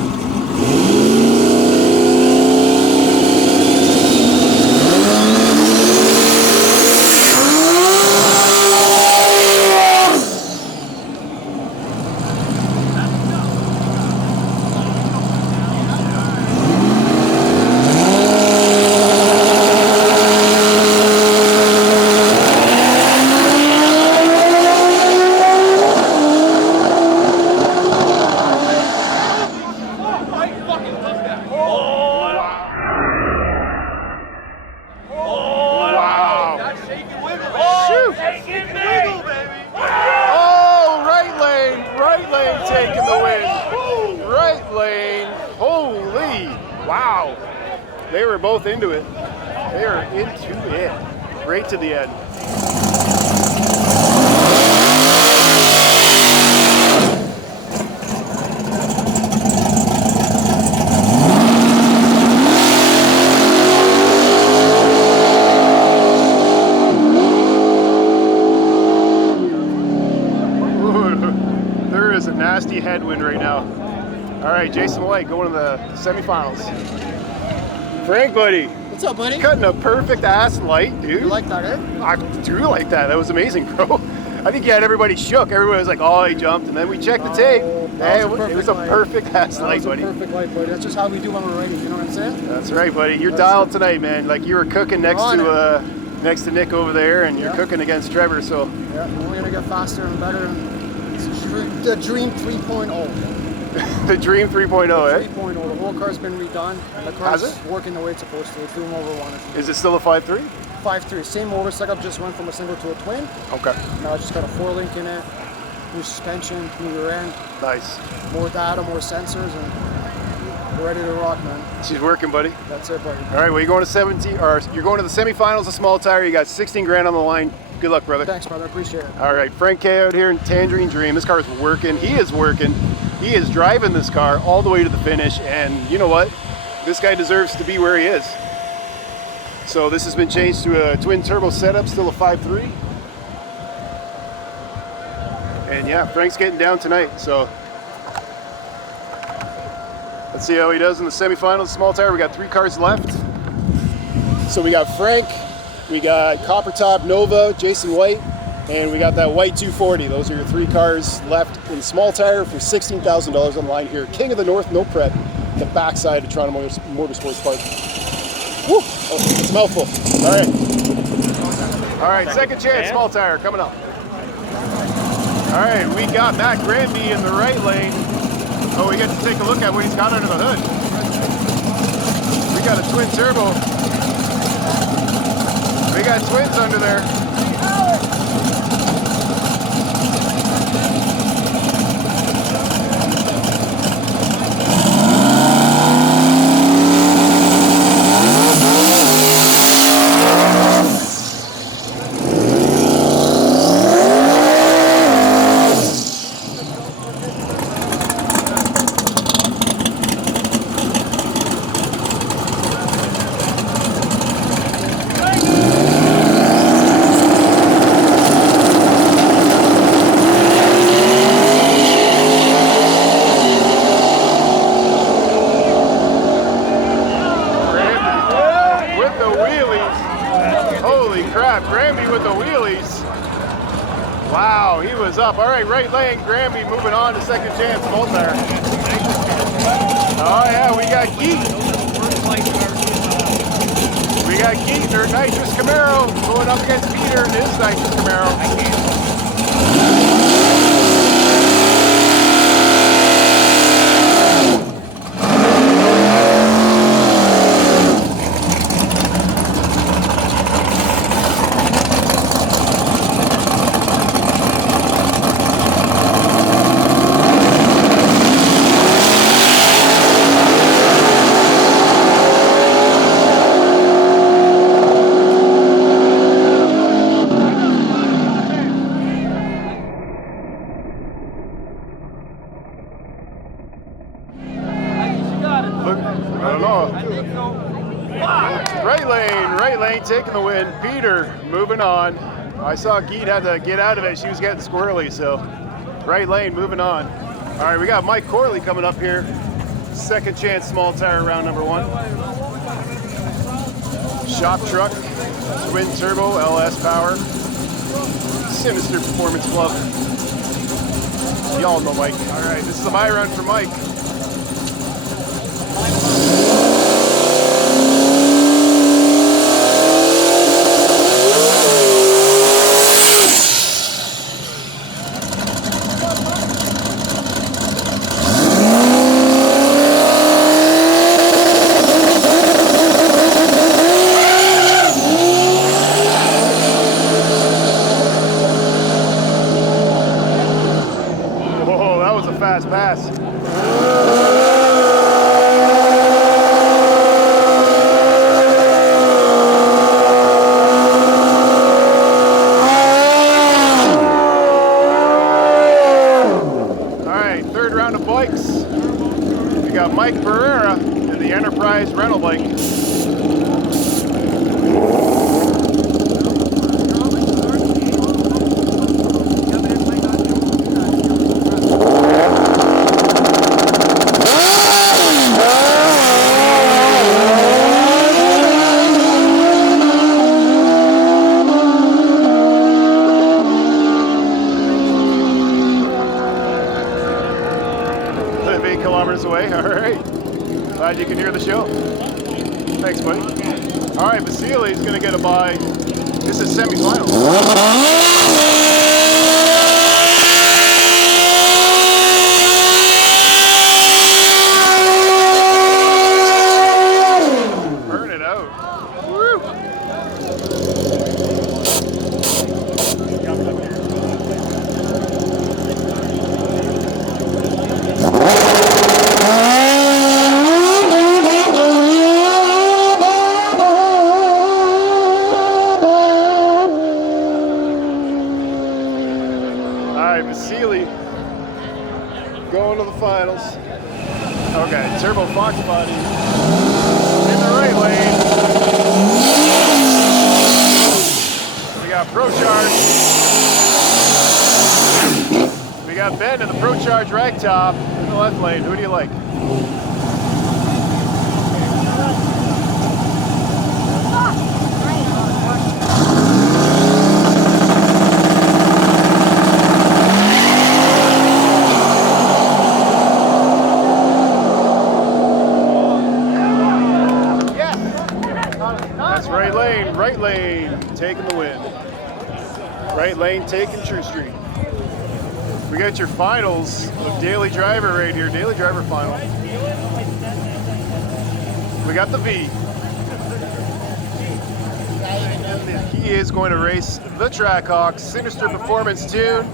They were both into it. They are into it. Right to the end. Ooh, there is a nasty headwind right now. All right, Jason White going to the semifinals. Frank, buddy. What's up, buddy? Cutting a perfect ass light, dude. You like that, eh? I do like that. That was amazing, bro. I think you had everybody shook. Everybody was like, oh, he jumped. And then we checked the tape. Hey, it was a perfect ass light, buddy. Perfect light, buddy. That's just how we do when we're riding. You know what I'm saying? That's right, buddy. You're dialed tonight, man. Like you were cooking next to Nick over there, and you're cooking against Trevor. So yeah, we're gonna get faster and better. It's the Dream 3.0. The Dream 3.0, eh? 3.0. The whole car's been redone. The car's working the way it's supposed to. It's doing what we want it to. Is it still a 5.3? 5.3. Same motor setup, just went from a single to a twin. Okay. Now I just got a 4-link in it. New suspension, new rear end. Nice. More data, more sensors, and we're ready to rock, man. She's working, buddy. That's it, buddy. All right, well, you're going to 17, or you're going to the semifinals of small tire. You got 16 grand on the line. Good luck, brother. Thanks, brother. Appreciate it. All right, Frank K out here in Tangerine Dream. This car is working. He is working. He is driving this car all the way to the finish, and you know what? This guy deserves to be where he is. So this has been changed to a twin turbo setup, still a 5.3. And yeah, Frank's getting down tonight, so let's see how he does in the semifinals. Small tire, we got 3 cars left. So we got Frank, we got Copper Top Nova, Jason White, and we got that white 240. Those are your 3 cars left in small tire for $16,000 on the line here. King of the North, no prep, the backside of Toronto Motorsports Park. Woo! Oh, it's a mouthful. All right. All right, second chance small tire coming up. All right, we got Matt Granby in the right lane. Oh, we get to take a look at what he's got under the hood. We got a twin turbo. We got twins under there. Wow, he was up. All right, right lane, Granby moving on to second chance, small tire. Oh yeah, we got Keith. We got Keith, our nitrous Camaro, going up against Peter and his nitrous Camaro. lane taking the win. Peter moving on. I saw Geet had to get out of it. She was getting squirrely, so right lane moving on. All right, we got Mike Corley coming up here. Second chance small tire round number 1. Shop truck, twin turbo, LS power, Sinister Performance Club. Y'all know Mike. All right, this is the my run for Mike. Fast pass. All right, third round of bikes. We got Mike Pereira in the Enterprise rental bike. Away. All right. Glad you can hear the show. Thanks, buddy. All right, Vasili's going to get a bye. This is semifinal. Burn it out. Woo. Going to the finals. Okay, Turbo Fox Body in the right lane. We got Pro Charge. We got Ben in the Pro Charge rag top in the left lane. Who do you like? Right lane taking the win. Right lane taking True Street. We got your finals of Daily Driver right here. Daily Driver final. We got the V. He is going to race the Trackhawk Sinister Performance Tune.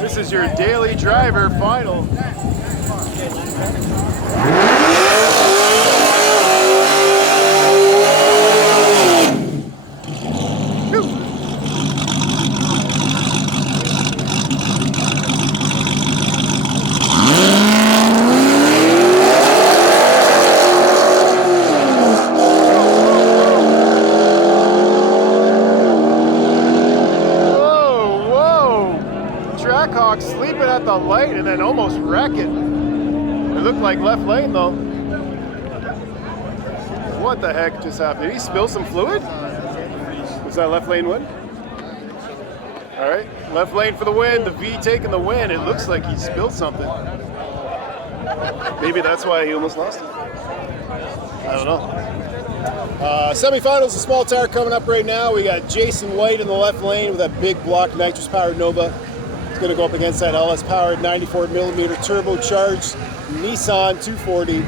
This is your Daily Driver final. Sleeping at the light and then almost wrecking. It looked like left lane though. What the heck just happened? Did he spill some fluid? Was that left lane win? All right, left lane for the win. The V taking the win. It looks like he spilled something. Maybe that's why he almost lost it. I don't know. Semifinals, a small tire coming up right now. We got Jason White in the left lane with that big block nitrous powered Nova. Going to go up against that LS powered 94mm turbocharged Nissan 240,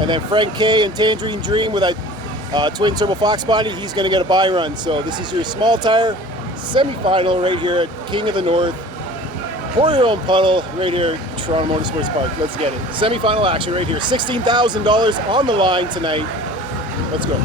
and then Frank K and Tangerine Dream with that twin turbo Fox body. He's going to get a bye run. So this is your small tire semifinal right here at King of the North. Pour your own puddle right here at Toronto Motorsports Park. Let's get it. Semifinal action right here. $16,000 on the line tonight. Let's go.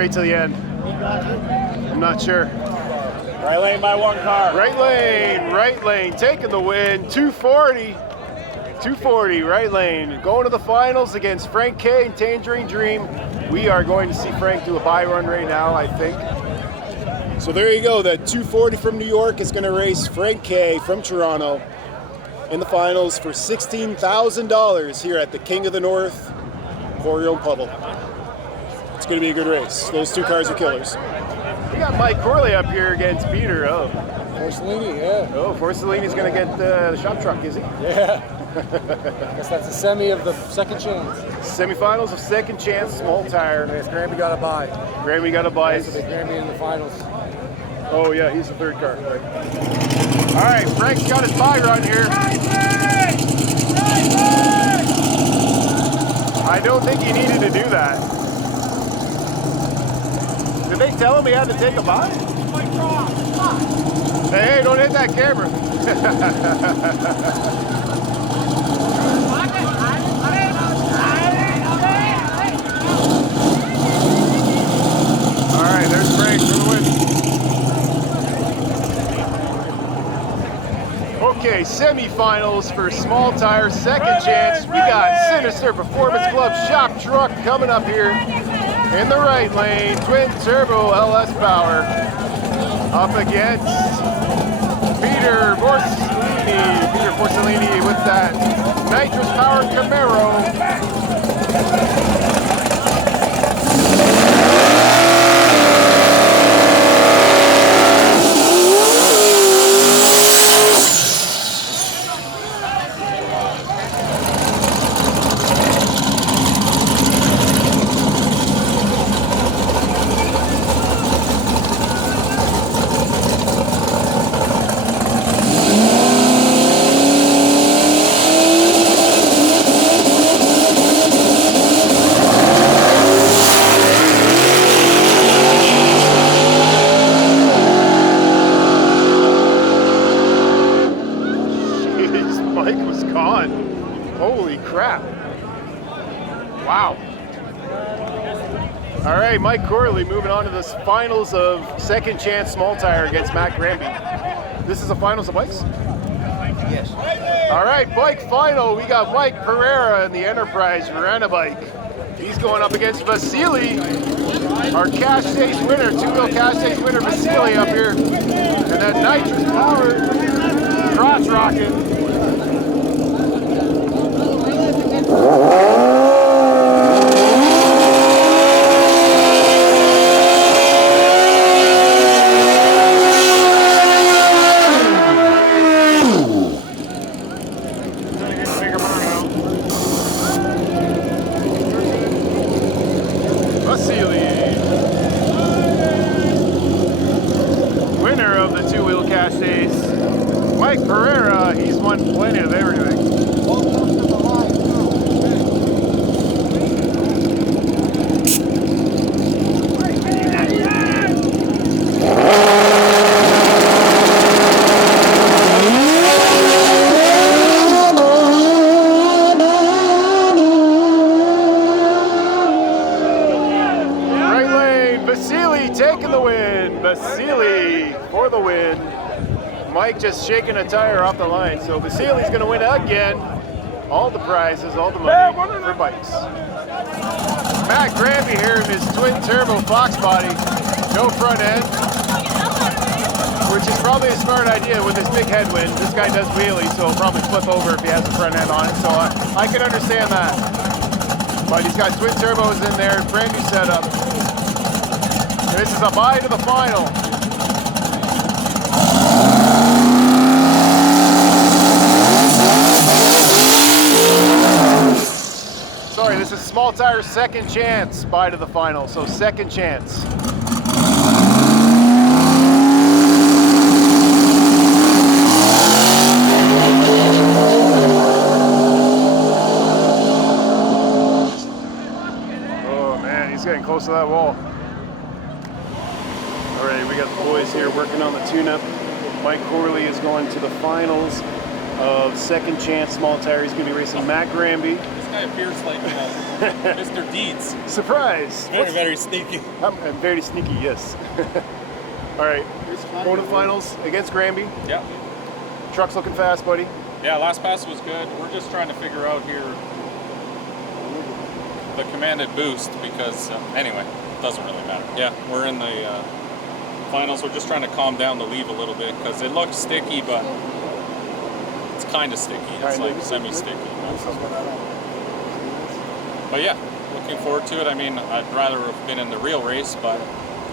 right to the end? I'm not sure. Right lane by one car. Right lane, taking the win, 240. 240, right lane. Going to the finals against Frank K and Tangerine Dream. We are going to see Frank do a bye run right now, I think. So there you go, that 240 from New York is going to race Frank K from Toronto in the finals for $16,000 here at the King of the North, Puddle. It's going to be a good race. Those two cars are killers. We got Mike Corley up here against Peter. Oh, Forcellini, yeah. Oh, Forcellini's going to get the shop truck, is he? Yeah. Guess that's a semi of the second chance. Semifinals of second chance, small tire. Yes, Grammy got a bye. Grammy got a bye. That's a big Grammy in the finals. Oh yeah, he's the third car. Right. All right, Frank's got his bye run here. I don't think he needed to do that. Did they tell him he had to take a bye? Hey, don't hit that camera. All right, there's Frank for the win. Okay, semifinals for small tire, second chance. We got Sinister Performance Club shop truck coming up here in the right lane. Twin turbo LS power up against Peter Forcellini with that nitrous powered Camaro. Mike Corley moving on to the finals of second chance small tire against Matt Granby. This is the finals of bikes? Yes. All right, bike final. We got Mike Pereira in the Enterprise Verana bike. He's going up against Vasily, our cash days winner, two-wheel cash days winner, Vasily up here. And that nitrous powered cross rocket. Mike Pereira, he's won plenty of everything. Right lane, Vasily taking the win. Vasily for the win. Mike just shaking a tire off the line, so Vasily's going to win again. All the prizes, all the money for bikes. Matt Granby here in his twin turbo Fox body, no front end, which is probably a smart idea with this big headwind. This guy does wheelies, so he'll probably flip over if he has a front end on it, so I can understand that. But he's got twin turbos in there, brand new setup. This is a bye to the final. Sorry, this is small tire second chance bye to the final, so second chance. Oh man, he's getting close to that wall. All right, we got the boys here working on the tune-up. Mike Corley is going to the finals of second chance small tire. He's going to be racing Matt Granby guy appears like Mr. Deeds. Surprise! Very sneaky. I'm very sneaky, yes. All right, going to the finals against Granby. Yeah. Truck's looking fast, buddy. Yeah, last pass was good. We're just trying to figure out here the commanded boost because, anyway, it doesn't really matter. Yeah, we're in the finals. We're just trying to calm down the leave a little bit because it looks sticky, but it's kind of sticky. It's like semi-sticky. But yeah, looking forward to it. I mean, I'd rather have been in the real race, but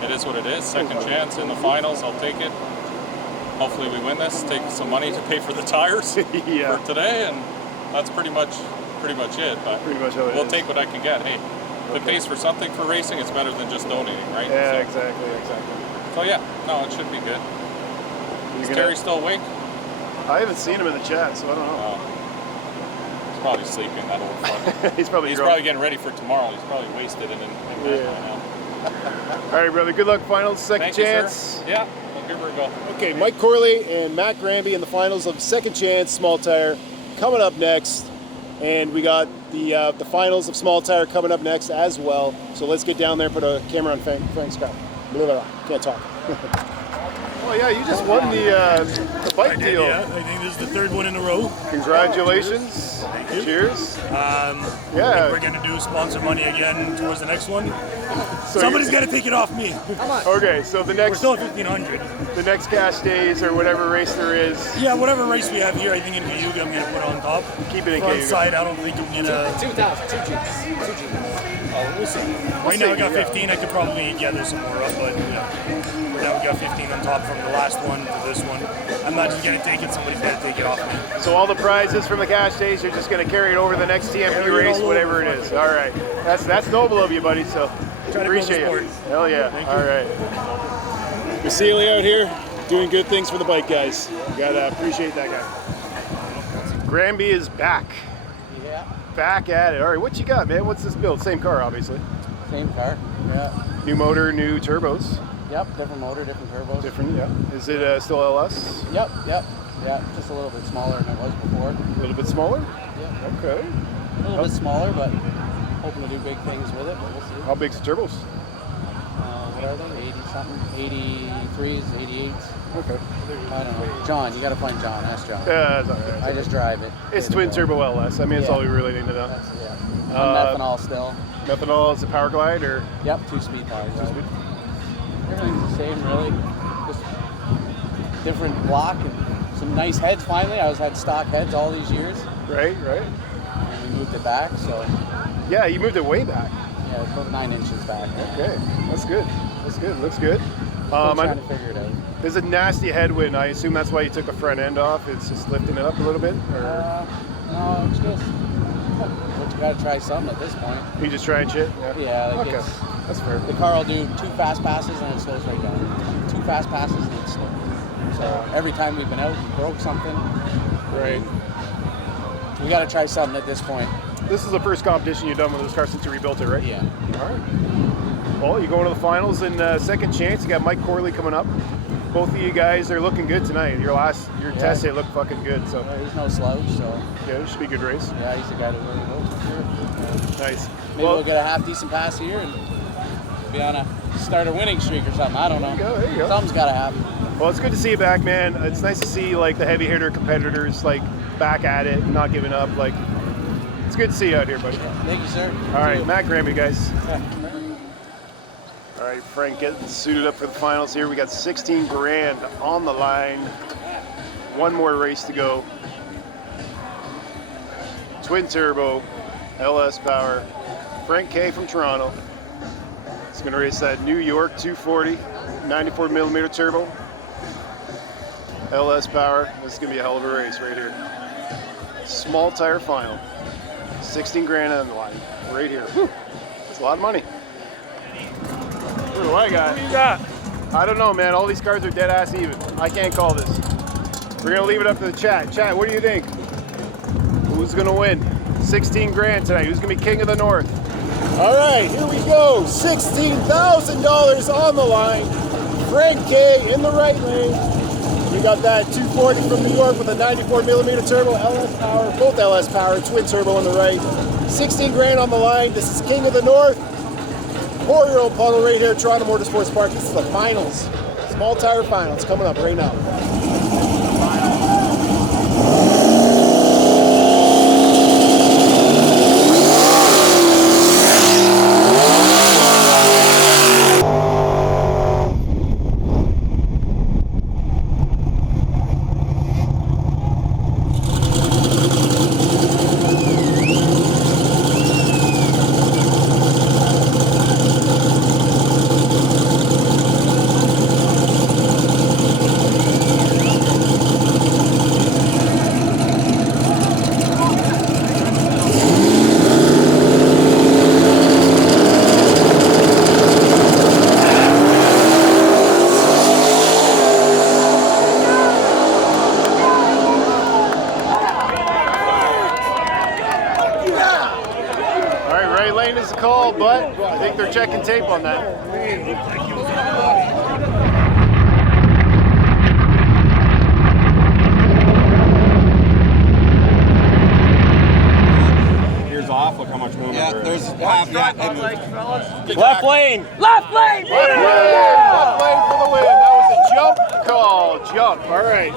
it is what it is. Second chance in the finals. I'll take it. Hopefully we win this. Take some money to pay for the tires for today, and that's pretty much it. But pretty much how it we'll is. take what I can get. Hey, if it pays for something for racing, it's better than just donating, right? Yeah, so, exactly. So yeah, no, it should be good. Is Terry still awake? I haven't seen him in the chat, so I don't know. He's probably sleeping. That old fuck. He's probably getting ready for tomorrow. He's probably wasted and in bed by now. All right, brother. Good luck finals. Second Thank you, chance. sir. Yeah, we'll give her a go. Okay, Mike Corley and Matt Granby in the finals of Second Chance Small Tire coming up next, and we got the finals of Small Tire coming up next as well. So let's get down there and put a camera on Frank Scott. Blah, blah, blah. Can't talk. Oh yeah, you just won the bike deal. Yeah, I think this is the third one in a row. Congratulations. Thank you. Cheers. I think we're going to do sponsor money again towards the next one. So Somebody's got to take it off me. Okay, so the next... We're still at 1,500. The next cash days or whatever race there is. Yeah, whatever race we have here, I think in Cayuga I'm going to put on top. Keep it in Front Cayuga. side, I don't think I'm going to... 2,000, 2 Gs. We'll see. Right now we got 15. I could probably gather some more up, but now we got 15 on top from the last one to this one. I'm not just going to take it. Somebody's got to take it off me. So all the prizes from the cash days, you're just going to carry it over the next TMP race, whatever it is. All right. That's noble of you, buddy. So appreciate it. Hell yeah. All right. Vasily out here doing good things for the bike guys. You gotta appreciate that guy. Granby is back. Yeah. Back at it. All right, what you got, man? What's this build? Same car, obviously. Same car. Yeah. New motor, new turbos. Yep. Different motor, different turbos. Different, yeah. Is it still LS? Yep. Yeah. Just a little bit smaller than it was before. A little bit smaller? Yeah. Okay. A little bit smaller, but hoping to do big things with it. But we'll see. How big's the turbos? What are they? 80 something? 83s, 88s. Okay. I don't know. John, you got to find John. Ask John. Yeah, that's all right. I just drive it. It's twin turbo LS. I mean, that's all we really need to know. Methanol still. Methanol is a power glide or? Yep, 2-speed power glide. Everything's the same, really. Just different block and some nice heads. Finally, I had stock heads all these years. Right. And we moved it back, so. Yeah, you moved it way back. Yeah, about 9 inches back. Okay, that's good. Looks good. Still trying to figure it out. There's a nasty headwind. I assume that's why you took the front end off. It's just lifting it up a little bit? Or? No, it's just, you got to try something at this point. You just trying shit? Yeah, like okay. That's fair. The car will do 2 fast passes and it slows right down. 2 fast passes and it's slow. So every time we've been out, we broke something. Right. We got to try something at this point. This is the first competition you've done with this car since you rebuilt it, right? Yeah. All right. Well, you're going to the finals in Second Chance. You got Mike Corley coming up. Both of you guys are looking good tonight. Your test day looked fucking good. So he's no slouch, so yeah, it should be a good race. Yeah, he's the guy to really go for sure. Nice. Maybe we'll get a half decent pass here and be on a start a winning streak or something. I don't know. There you go. Something's got to happen. Well, it's good to see you back, man. It's nice to see like the heavy hitter competitors like back at it and not giving up. Like, it's good to see you out here, buddy. Thank you, sir. All right, Matt Granby, guys. All right, Frank getting suited up for the finals here. We got 16 grand on the line. One more race to go. Twin turbo, LS power. Frank K from Toronto. He's gonna race that New York 240, 94 millimeter turbo. LS power. This is gonna be a hell of a race right here. Small tire final. 16 grand on the line, right here. Whew. That's a lot of money. What do I got? What do you got? I don't know, man. All these cards are dead ass even. I can't call this. We're gonna leave it up to the chat. Chat, what do you think? Who's gonna win? 16 grand tonight. Who's gonna be king of the north? All right, here we go. $16,000 on the line. Frank K in the right lane. We got that 240 from New York with a 94 millimeter turbo, LS power, both LS power, twin turbo on the right. 16 grand on the line. This is King of the North. 4-year-old Puddle right here at Toronto Motorsports Park. This is the finals. Small tire finals coming up right now. But I think they're checking tape on that. Here's off. Look how much movement there is. There's half. Left lane. Left lane! Left lane! Left lane for the win. That was a jump call. Jump. All right.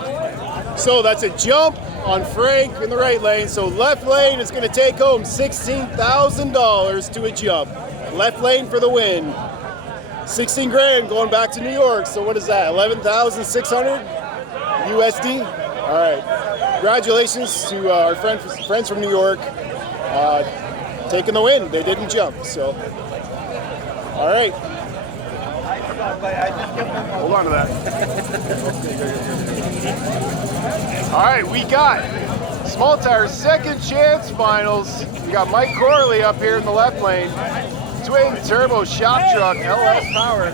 So that's a jump on Frank in the right lane. So left lane is going to take home $16,000 to a jump. Left lane for the win. 16 grand going back to New York. So what is that? 11,600 USD. All right. Congratulations to our friends from New York taking the win. They didn't jump. So all right. Hold on to that. All right, we got Small Tire Second Chance Finals. We got Mike Corley up here in the left lane. Twin turbo shop truck, LS power.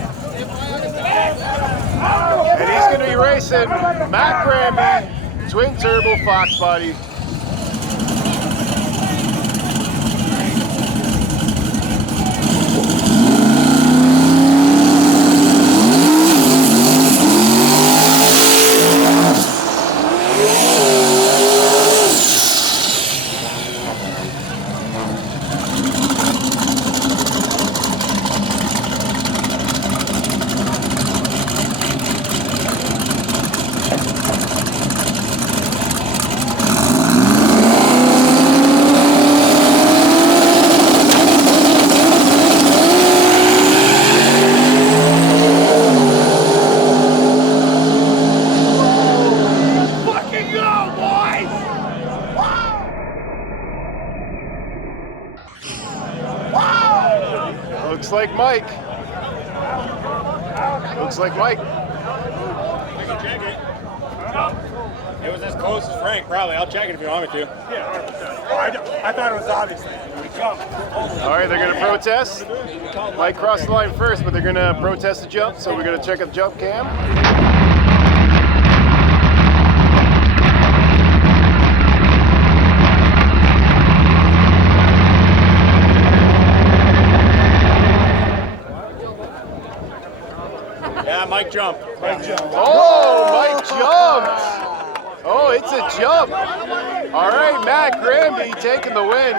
And he's going to be racing Matt Granby, twin turbo Fox body. Looks like Mike. Looks like Mike. Check it. It was as close as Frank, probably. I'll check it if you want me to. Yeah, I thought it was obvious. All right, they're going to protest. Mike crossed the line first, but they're going to protest the jump, so we're going to check out the jump cam. Yeah, Mike jumped. Oh, Mike jumped. Oh, it's a jump. All right, Matt Granby taking the win.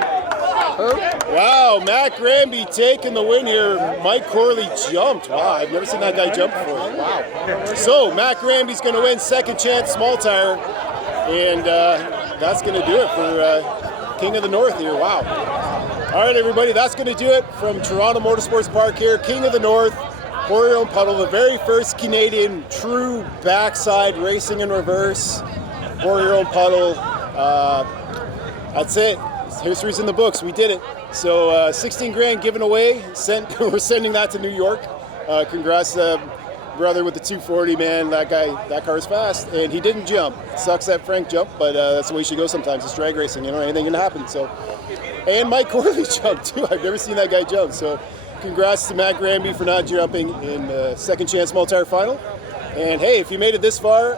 Wow, Matt Granby taking the win here. Mike Corley jumped. Wow, I've never seen that guy jump before. Wow. So Matt Granby's going to win Second Chance Small Tire, and that's going to do it for King of the North here. Wow. All right, everybody, that's going to do it from Toronto Motorsports Park here. King of the North, 4-year-old Puddle, the very first Canadian true backside racing in reverse. 4-year-old Puddle. That's it. History's in the books. We did it. So 16 grand given away. We're sending that to New York. Congrats, brother with the 240, man. That car's fast, and he didn't jump. Sucks that Frank jumped, but that's the way she goes sometimes. It's drag racing, you know, anything can happen. So, and Mike Corley jumped too. I've never seen that guy jump. So, congrats to Matt Granby for not jumping in the Second Chance Small Tire Final. And hey, if you made it this far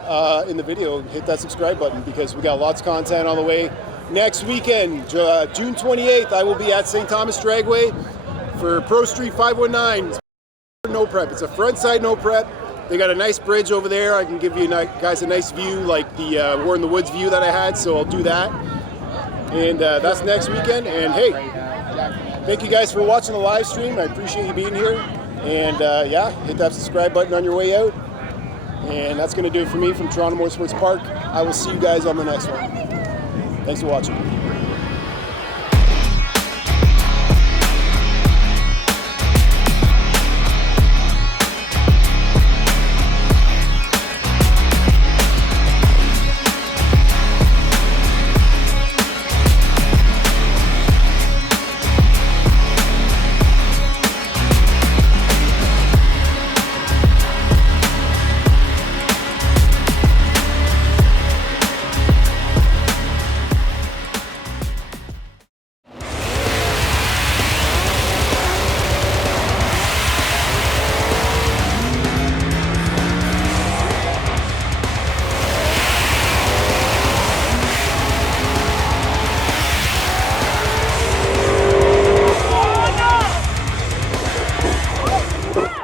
in the video, hit that subscribe button because we got lots of content on the way. Next weekend, June 28th, I will be at St. Thomas Dragway for Pro Street 519. No prep. It's a front side no prep. They got a nice bridge over there. I can give you guys a nice view, like the War in the Woods view that I had, so I'll do that. And that's next weekend. And hey, thank you guys for watching the live stream. I appreciate you being here. And yeah, hit that subscribe button on your way out. And that's going to do it for me from Toronto Motorsports Park. I will see you guys on the next one. Thanks for watching.